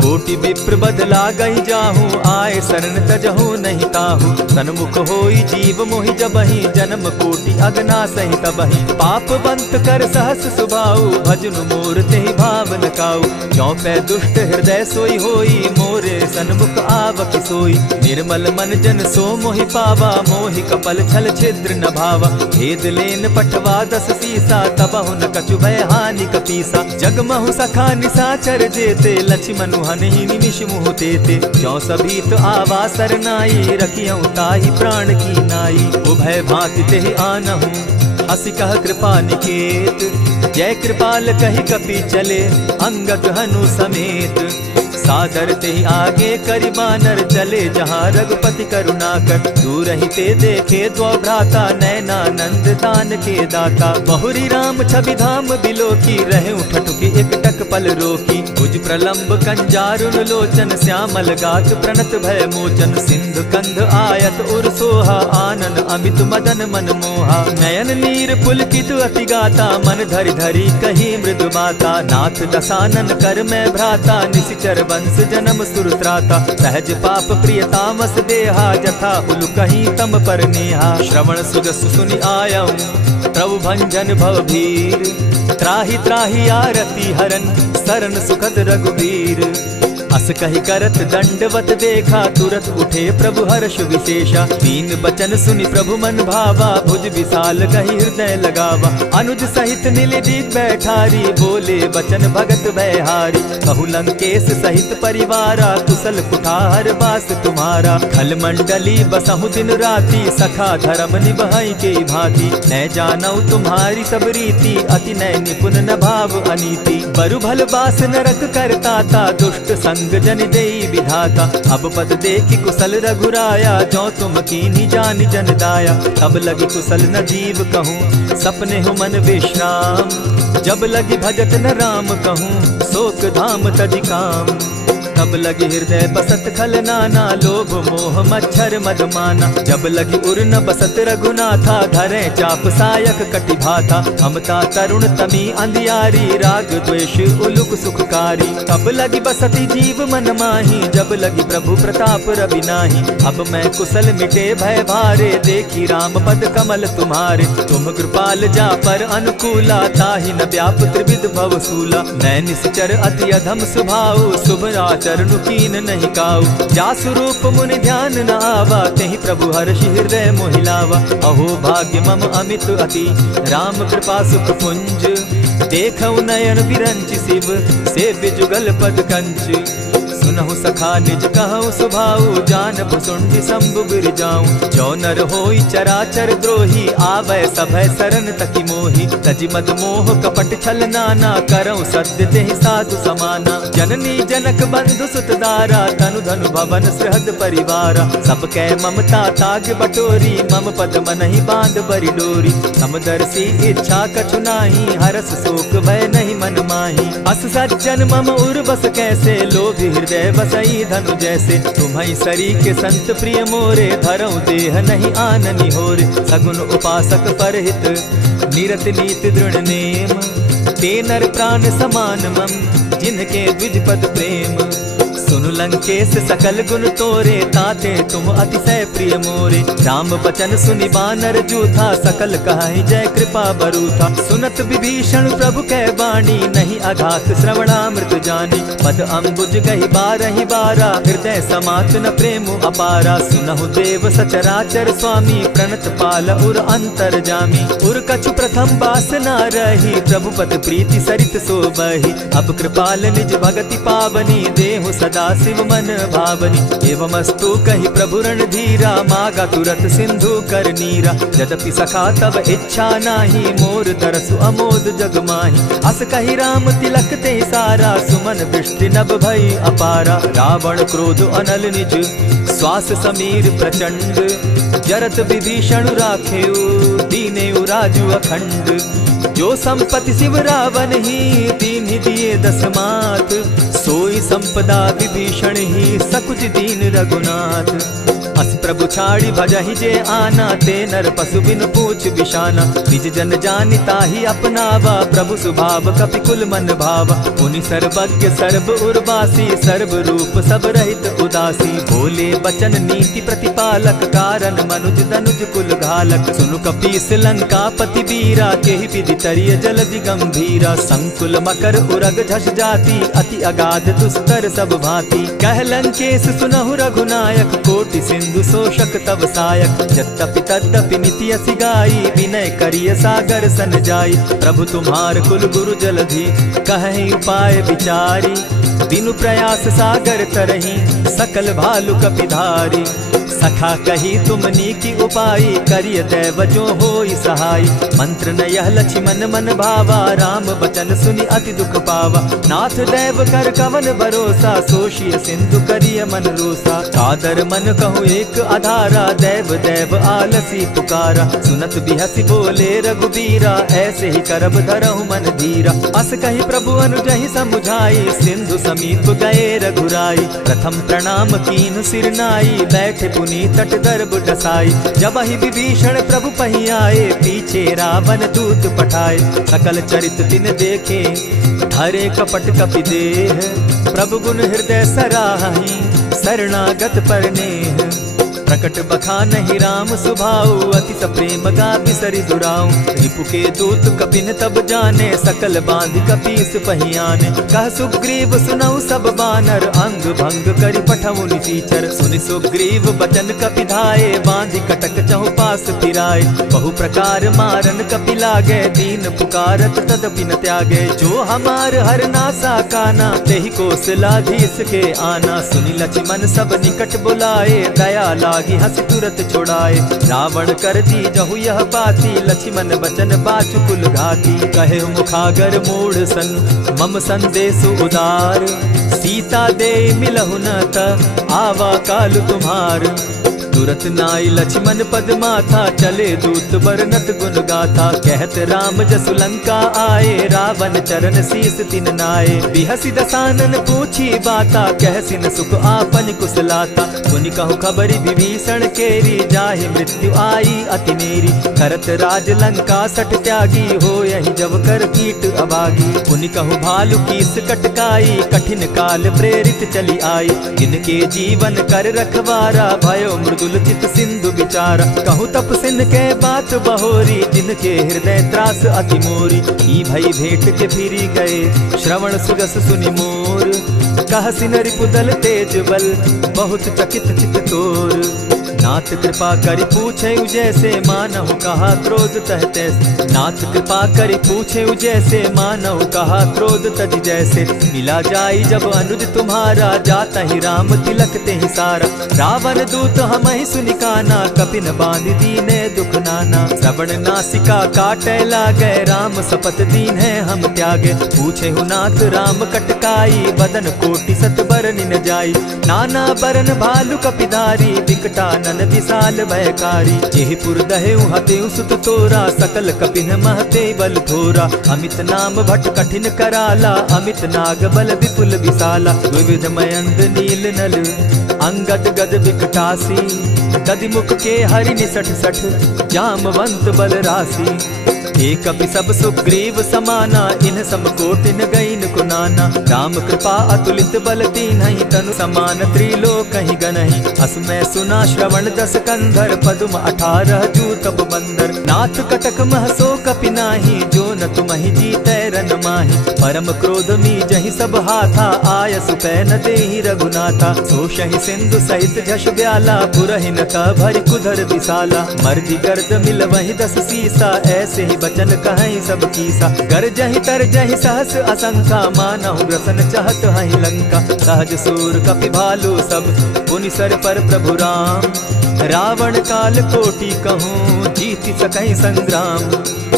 कोटि विप्र बदला गई जाहू, आए शरण तजहू नहीं ताहू। सन्मुख होई जीव मोहि जबहि, जन्म कोटि अगना सही तबहि। पाप बंत कर सहस सुभाऊ, भजनु मोर तेहि भाव न काऊ। चौपै दुष्ट हृदय सोई होई, मोरे सन्मुख आवक सोई। निर्मल मन जन सो मोहि पावा, मोहि कपल छल छिद्र न भावा। भेद लेन पठवा 10 सीसा, तबहु न कछु भय हानि कपीसा। जगमहु सखा निसाचर जेते, लक्ष्मण हनहि निमिष मुह तेते। जो सभी तो आवा सरनाई, रखियऊ ताहि प्राण की नाई। उभय भांति तेहि आनहु, हसी कह कृपा निकेत। जय कृपाल कहि कपि चले, अंगद हनु समेत। सादर ते आगे करि बानर चले, जहाँ रघुपति करुणाकर। दूर ही ते देखे द्वौ भ्राता, नैनानंद दान के दाता। बहुरी राम छवि धाम बिलोकी, रहे उठठुकी एक टक पल रोकी। भुज प्रलंब कंजारुन लोचन, श्यामल गात प्रणत भय मोचन। सिंधु कंध आयत उर सोहा, आनन अमित मदन मन मोहा। नयन नीर पुलकित अति गाता, मन धरि धरि कही मृदु बाता। नाथ दसानन कर मैं भ्राता, निशिचर वंश जन्म सुरत्राता। सहज पाप प्रिय तामस देहा, जथा उलु कहीं तम पर नेहा। श्रवण सुजस सुनि आयऊं, प्रभु भंजन भव भीर। त्राहि त्राहि आरती हरन, सरन सुखद रघुबीर। अस कहि करत दंडवत देखा, तुरत उठे प्रभु हर्ष विशेषा। दीन बचन सुनि प्रभु मन भावा, भुज विशाल कहि हृदय लगावा। अनुज सहित नीलदीप बैठारी, बोले बचन भगत भयहारी। कहु लंकेश सहित परिवारा, कुशल कुठार बास तुम्हारा। खल मंडली बसहु दिन राति, सखा धर्म निभाई के भांति। न जानऊ तुम्हारी सब रीति, अति नय निपुण न भाव अनीति। बरु भल बास नरक करताता, दुष्ट संग जन देई विधाता। अब पद देखि कुशल रघुराया, जो तुम कीन्ही जानि जन दाया। तब लगी कुशल न जीव कहूँ, सपने हो मन विश्राम। जब लगी भजत न राम कहूँ, शोक धाम तजि काम। तब लगी हृदय बसत खल नाना, लोभ मोह मच्छर मदमाना। जब लगी उर न बसत रघुनाथा, धरे चाप सायक कटि भाता। ममता तरुण तमी अंधियारी, राग द्वेष उलुक सुखकारी। तब लगी बसती जीव मन माही, जब लगी प्रभु प्रताप रवि नाही। अब मैं कुशल मिटे भय भारे, देखी राम पद कमल तुम्हारे। तुम कृपाल जा पर अनुकूला, ताहि न व्याप त्रिविध भव सूला। मैं निश्चर अति अधम स्वभाव, शुभ चरणु कीन नहीं काऊ। जासु रूप मुनि ध्यान न आवा, तेहि प्रभु हर्षि हृदय मोहिलावा। अहो भाग्य मम अमित अति, राम कृपा सुख पुंज। देखऊ नयन विरंच शिव, सेव्य जुगल पद कंच। सुनहु सखा निज कहु सुभाऊ, जान भुसुंडि शंभु गिर जाऊं। जो नर होई चराचर द्रोही, आवे सभय सरन तकी मोही। तजि मद मोह कपट छल नाना, करऊं सत्य तेहि साधु समाना। जननी जनक बंधु सुत दारा, तनु धनु भवन सृहद परिवारा। सब कै ममता ताग बटोरी, मम पद मनहि बांध बरि डोरी। समदर्शी इच्छा कछु नाही, हरस शोक भय नहीं मन माही। अस सज्जन मम उर बस कैसे, लोभी हृदय बसई धनु जैसे। तुम्हारी सरी के संत प्रिय मोरे, धरऊं देह नहीं आननि होरे। सगुन उपासक परहित, निरत नीति दृढ़ नेम। ते नर प्राण समान मम, जिनके द्विज पद प्रेम। सुनु लंकेश सकल गुण तोरे, ताते तुम अतिशय प्रिय मोरे। राम बचन सुनि बानर जूथा, सकल कहाहि जय कृपा बरूथा। सुनत विभीषण प्रभु कै बाणी, नहीं अघात श्रवणामृत जानी। पद अम्बुज गहि बारहि बारा, हृदय समात न प्रेम अपारा। सुनहु देव सचराचर स्वामी, प्रणत पाल उर अंतर जामी। उर कछु प्रथम बास न रही, प्रभु पद प्रीति सरित सोबहि। अब कृपाल निज भगति पावनी, देहु सदा शिव मन भावनी। एवमस्तु कहि प्रभु रणधीरा, मागा तुरत सिंधु कर नीरा। यद्यपि सखा तब इच्छा नाही, मोर तरसु अमोद जग माही। अस कहि राम तिलक ते सारा, सुमन दृष्टि नभ भई अपारा। रावण क्रोध अनल निज, श्वास समीर प्रचंड। जरत विभीषण राखेउ, दीनेउ राजु अखंड। जो संपत्ति शिव रावण ही, दीन्हि दिए 10 मात। सोई संपदा विभीषण ही, सकुच दीन रघुनाथ। अस प्रभु छाड़ी भजहि जे आना, ते नर पशु बिन पूछ मुख बिशाना। निज जन जानिता ही अपनावा, प्रभु स्वभाव कपि कुल मन भावा। मुनि सर्वज्ञ सर्व उर्वासी, सर्व रूप सब रहित उदासी। बोले बचन नीति प्रतिपालक, कारण मनुज दनुज कुल घालक। सुनु कपीस लंकापति वीरा, केहि विधि तरिय जलधि गंभीरा। संकुल मकर उरग झष जाति, अति अगाध दुस्तर सब भांति। कह लंकेश सुनहु रघुनायक, कोटि सिंधु शोषक तब सायक। यद्यपि तद्यपि निति असि गाई, विनय करिय सागर सन जाई। प्रभु तुम्हार कुल गुरु जलधि, कहि उपाय विचारी। दिनु प्रयास सागर तरही, सकल भालु कपिधारी। सखा कही तुमनी की उपाई, करिय दैव जो होई सहाय। मंत्र न यह लक्ष्मण मन भावा, राम बचन सुनि अति दुख पावा। नाथ दैव कर कवन भरोसा, सोषिय सिंधु करिय मन रोसा। कादर मन कहूँ एक आधारा, दैव दैव आलसी पुकारा। सुनत बिहसी बोले रघुबीरा, ऐसे ही करब धरहु मन धीरा। अस कही प्रभु अनुजहि समुझाई, सिंधु समीप गए रघुराई। प्रथम प्रणाम कीन सिर नाई, बैठे पुनि तट दर्भ डसाई। जब ही विभीषण प्रभु पही आए, पीछे रावण दूत पठाए। सकल चरित तिन देखे, धरे कपट कपि देह। प्रभु गुण हृदय सराही, शरणागत पर नेह। प्रकट बखानहि राम सुभाऊ, अति सप्रेम गा बिसरि दुराऊ। रिपु के दूत कपिन तब जाने, सकल बांधि कपीस पहियाने। कह सुग्रीव सुनऊ सब बानर, अंग भंग करि पठऊ निसीचर। सुनि सुग्रीव बचन कपि धाये, बांधि कटक चहु पास फिराए। बहु प्रकार मारन कपि लागे, दीन पुकारत तदपि न त्यागे। जो हमार हर नासा काना, तेहि कौशलाधीश के आना। सुनि लक्ष्मण सब निकट बुलाए, दया लागी हंस तुरत छुड़ाए। रावण कर दी जहु यह बाती, लक्ष्मण बचन बाचु कुल घाती। कहे मुखागर मूढ़ सन, मम संदेश उदार। सीता दे मिलहु न त, आवा काल तुम्हार। तुरत नाई लक्ष्मण पद माथा, चले दूत बरनत गुण गाथा। कहत राम जसु लंका आए, रावण चरण शीस तिन नाए। बिहसी दसानन पूछी बाता, कहसिन सुख आपन कुशलाता। सुनि कहु खबरि विभीषण केरी, जाहि मृत्यु आई अति नेरी। करत राज लंका सठ त्यागी, हो यही जब कर कीट अभागी। पुनि कहु भालु कीस कटकाई, कठिन काल प्रेरित चली आई। जिनके जीवन कर रखवारा, भयो मृदु चित सिंधु विचारा। कहु तप सिन के बात बहोरी, जिनके हृदय त्रास अति मोरी। ई भई भेंट के फिरी गए, श्रवण सुजस सुनि मोर। कह सिन रिपुदल तेज बल, बहुत चकित चित तोर। नाथ कृपा करि पूछे जैसे, मानहु कहा क्रोध तह तैसे। नाथ कृपा करि पूछे जैसे, मानहु कहा क्रोध तज जैसे। मिला जाई जब अनुज तुम्हारा, जाता ही राम तिलक ते ही सारा। रावण दूत हम ही सुनिकाना, कपिन बांध दीने दुख नाना। श्रवण नासिका काटे लागे, राम सपत दीन है हम त्यागे। पूछे हु नाथ राम कटकाई, बदन कोटि सत बरन न जाई। नाना बरन भालु कपिधारी, विकटानन विशाल भयकारी। जेहिपुर दहेउ हतेउ सुत तोरा, सकल कपिन महते बल थोरा। अमित नाम भट कठिन कराला, अमित नाग बल विपुल विशाला। विविध मयंद नील नल, अंगद गद विकटासी। गदि मुख के हरि निसठ सठ, जामवंत बल राशि। एक कपि सब सुग्रीव समाना, इन समकोटिन गईन कुनाना। राम कृपा अतुलित बल तीन्हि, तनु समान त्रिलोक ही गनहि। असमय सुना श्रवण दस कंधर, पदुम 18 जूतब बंदर। नाथ कटक महसो कपि नाही, जो न तुमहि जीतै रन माहि। परम क्रोध मी जहि सब हाथा, आय सुपै न देहि रघुनाथा। सोषहि सिंधु सहित झष ब्याला, पुरहि न भरि कुधर विशाला। मर्दि गर्द मिल वहि 10 सीसा, ऐसे ही बचन कहीं सब कीसा। गरजहि तरजहि सहस असंखा, मानहु ग्रसन चाहत हहि लंका। सहज सूर कपि भालु सब, पुनि सर पर प्रभु राम। रावण काल कोटि कहूँ, जीति सकहि संग्राम।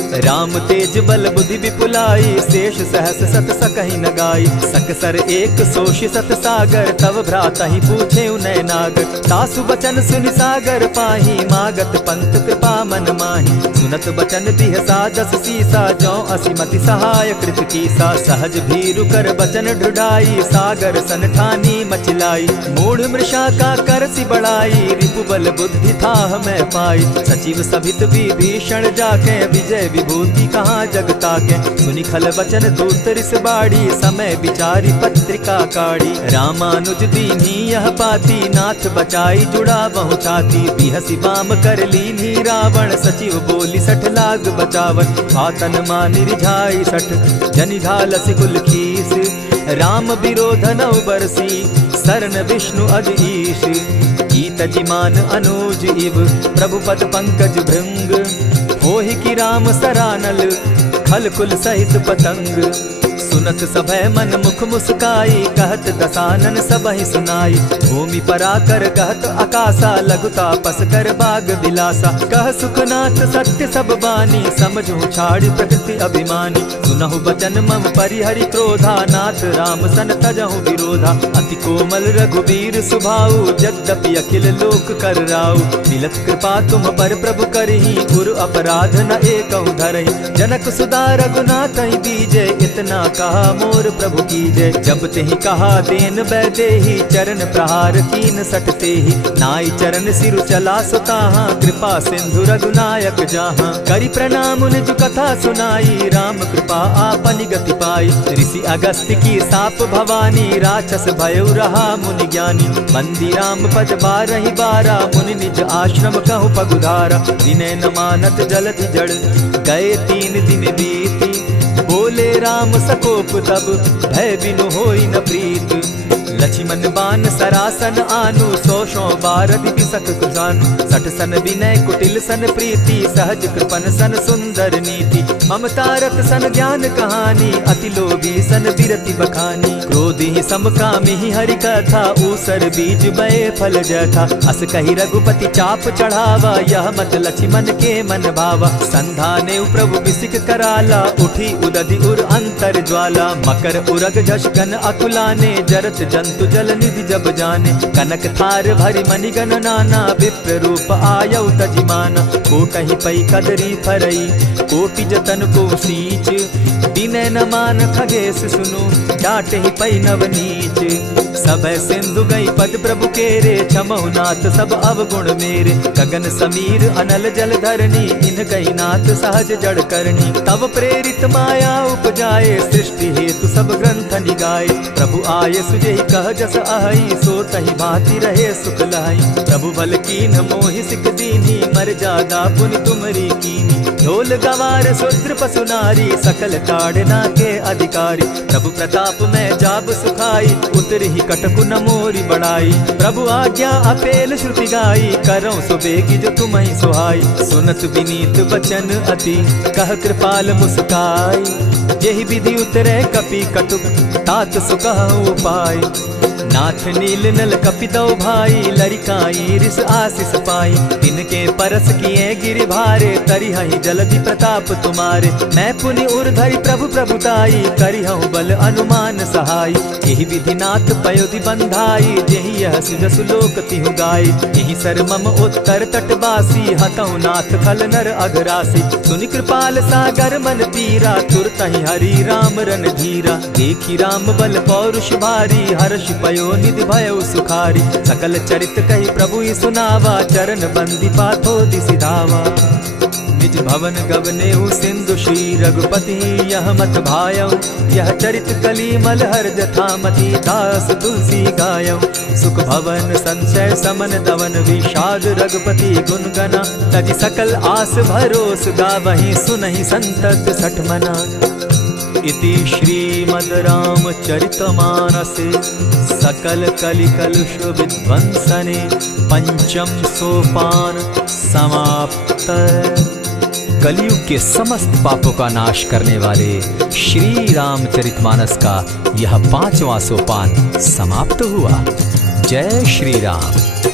राम तेज बल बुद्धि विपुलाई, शेष सहस सत सकहि न गाई। सकसर एक सोष सत सागर, तव भ्राता ही पूछे उनय नागर। तासु बचन सुनि सागर पाही, मागत पंत कृपा मन माही। सुनत बचन बिहसा दस सीसा, जौ असिमति सहाय कृत कीसा। सहज भीरु कर बचन ढुढ़ाई, सागर सन ठानी मचिलाई। मूढ़ मृषा का कर सी बढ़ाई, रिपु बल बुद्धि थाह मैं पाई। सचिव सभित विभीषण जाके, विजय विभूति कहाँ जगता के। सुनि खल बचन दूत रिस बाड़ी, समय विचारी पत्रिका काढ़ी। रामानुज दीन्ही यह पाती, नाथ बचाई जुड़ा बहु छाती। बिहसी बाम कर लीन्ही रावण, सचिव बोली सठ लाग बचावन। आतन मानि रिझाई सठ, जनि घालसि कुल खीस। राम विरोध नौ बरसी, शरण विष्णु अज ईश। गीत जिमान अनुज इव, प्रभु पद पंकज भृंग। होहि की राम सरानल, खल कुल सहित पतंग। सुनत सभय मन मुख मुस्काई, कहत दसानन सबहि सुनाई। भूमि पराकर कहत आकाशा, लघुता पस कर बाग बिलासा। कह सुखनाथ सत्य सब बानी, समझू छाड़ी प्रकृति अभिमानी। सुनहु बचन मम परिहरि क्रोधा, नाथ राम सन तजहु विरोधा। अति कोमल रघुबीर सुभाऊ, यद्यपि अखिल लोक कर राऊ। मिलत कृपा तुम पर प्रभु करही, गुरु अपराध न एकहु धरहि। जनक सुदा रघुनाथ ही दीजे, इतना कहा मोर प्रभु कीजे। जब तेहि कहा देन बैदेही, चरण प्रहार कीन सटते ही। नाई चरण सिरु चला सुताहा, कृपा सिंधु रघुनायक जाहा। करि प्रणाम निज कथा सुनाई, राम कृपा आपनि गति पाई। ऋषि अगस्त्य की साप भवानी, राक्षस भयउ रहा मुनि ज्ञानी। बंदी राम पद बारहि बारा, मुनि निज आश्रम कहु पगुधारा। विनय न मानत जलधि जड़, गए 3 दिन बीती। बोले राम सकोप तब, भय बिनु होई न प्रीत। लक्ष्मण बान सरासन आनु, 100 बारधि बिसक कुजानु। 60 सन विनय कुटिल सन प्रीति, सहज कृपन सन सुंदर नीति। ममता रत सन ज्ञान कहानी, अति लोभी सन बिरति बखानी। क्रोधी समकामी हरि कथा, ऊसर बीज बये फल जथा। अस कही रघुपति चाप चढ़ावा, यह मत लक्ष्मण के मन भावा। संधाने प्रभु बिसिक कराला, उठी उदधि उर अंतर ज्वाला। मकर उरग झषगन अकुलाने, जरत जंतु जल निधि जब जाने। कनक थार भरि मणिगण नाना, विप्र रूप आयउ तजिमाना। कोटहि पै कदरी फरई, कोटि जतन को सींच। विनय न मान खगेश सुनु, डांटहि पै नव नीच। सभय सिंधु गई पद प्रभु केरे, क्षमहु नाथ सब अवगुण मेरे। गगन समीर अनल जल धरनी, इन कही नाथ सहज जड़ करनी। तब प्रेरित माया उपजाए, सृष्टि हेतु सब ग्रंथ निगाए। प्रभु आये सुजेहि कह जस अहई, सो तहि भांति रहे सुख लहई। प्रभु बल कीन मोहि सिख दीनी, मर्यादा पुनि तुमरी कीनी। ढोल गवार शूद्र पशु नारी, सकल ताड़ना के अधिकारी। प्रभु प्रताप में जाब सुखाई, उतरहि कटकु न मोरी बड़ाई। प्रभु आज्ञा अपेल श्रुति गाई, करौ सुबेगी जो तुम्हि सुहाई। सुनत विनीत बचन अति, कह कृपाल मुस्काई। जेहि विधि उतरे कपि कटुक, तात सुकहु उपाय। नाथ नील नल कपितौ भाई, लरिकाई रिस आशीष पाई। तिनके परस किए गिरि भारे, तरिहहि जलधि प्रताप तुम्हारे। मैं पुनि उर्धरि प्रभु प्रभुताई, करिहउ बल अनुमान सहाय। एहि विधि नाथ पयोधि बंधाई, जेहि यह सुजसु लोक तिहु गाई। एहि सर मम उत्तर तटवासी, हतौ नाथ खल नर अघरासी। सुनि कृपाल सागर मन तीरा, तुरतहि हरि राम रन धीरा। देखि राम बल पौरुष भारी, हर्ष पयो निधि भयउ सुखारी। सकल चरित कही प्रभु ही सुनावा, चरण बंदी पाथो दिसि धावा। निज भवन गवनेउ सिंधु श्री रघुपति, यह मत भायउ। यह चरित कली मलहर जथामति, दास तुलसी गायउ। सुख भवन संशय समन दवन, विषाद रघुपति गुण गना। तजि सकल आस भरोस, गावहि सुनहि संतत सठ मना। इति श्रीमद् रामचरितमानसे, सकल कलिकलुष विध्वंसने। पंचम सोपान समाप्त। कलयुग के समस्त पापों का नाश करने वाले श्री रामचरितमानस का यह 5वां सोपान समाप्त हुआ। जय श्री राम।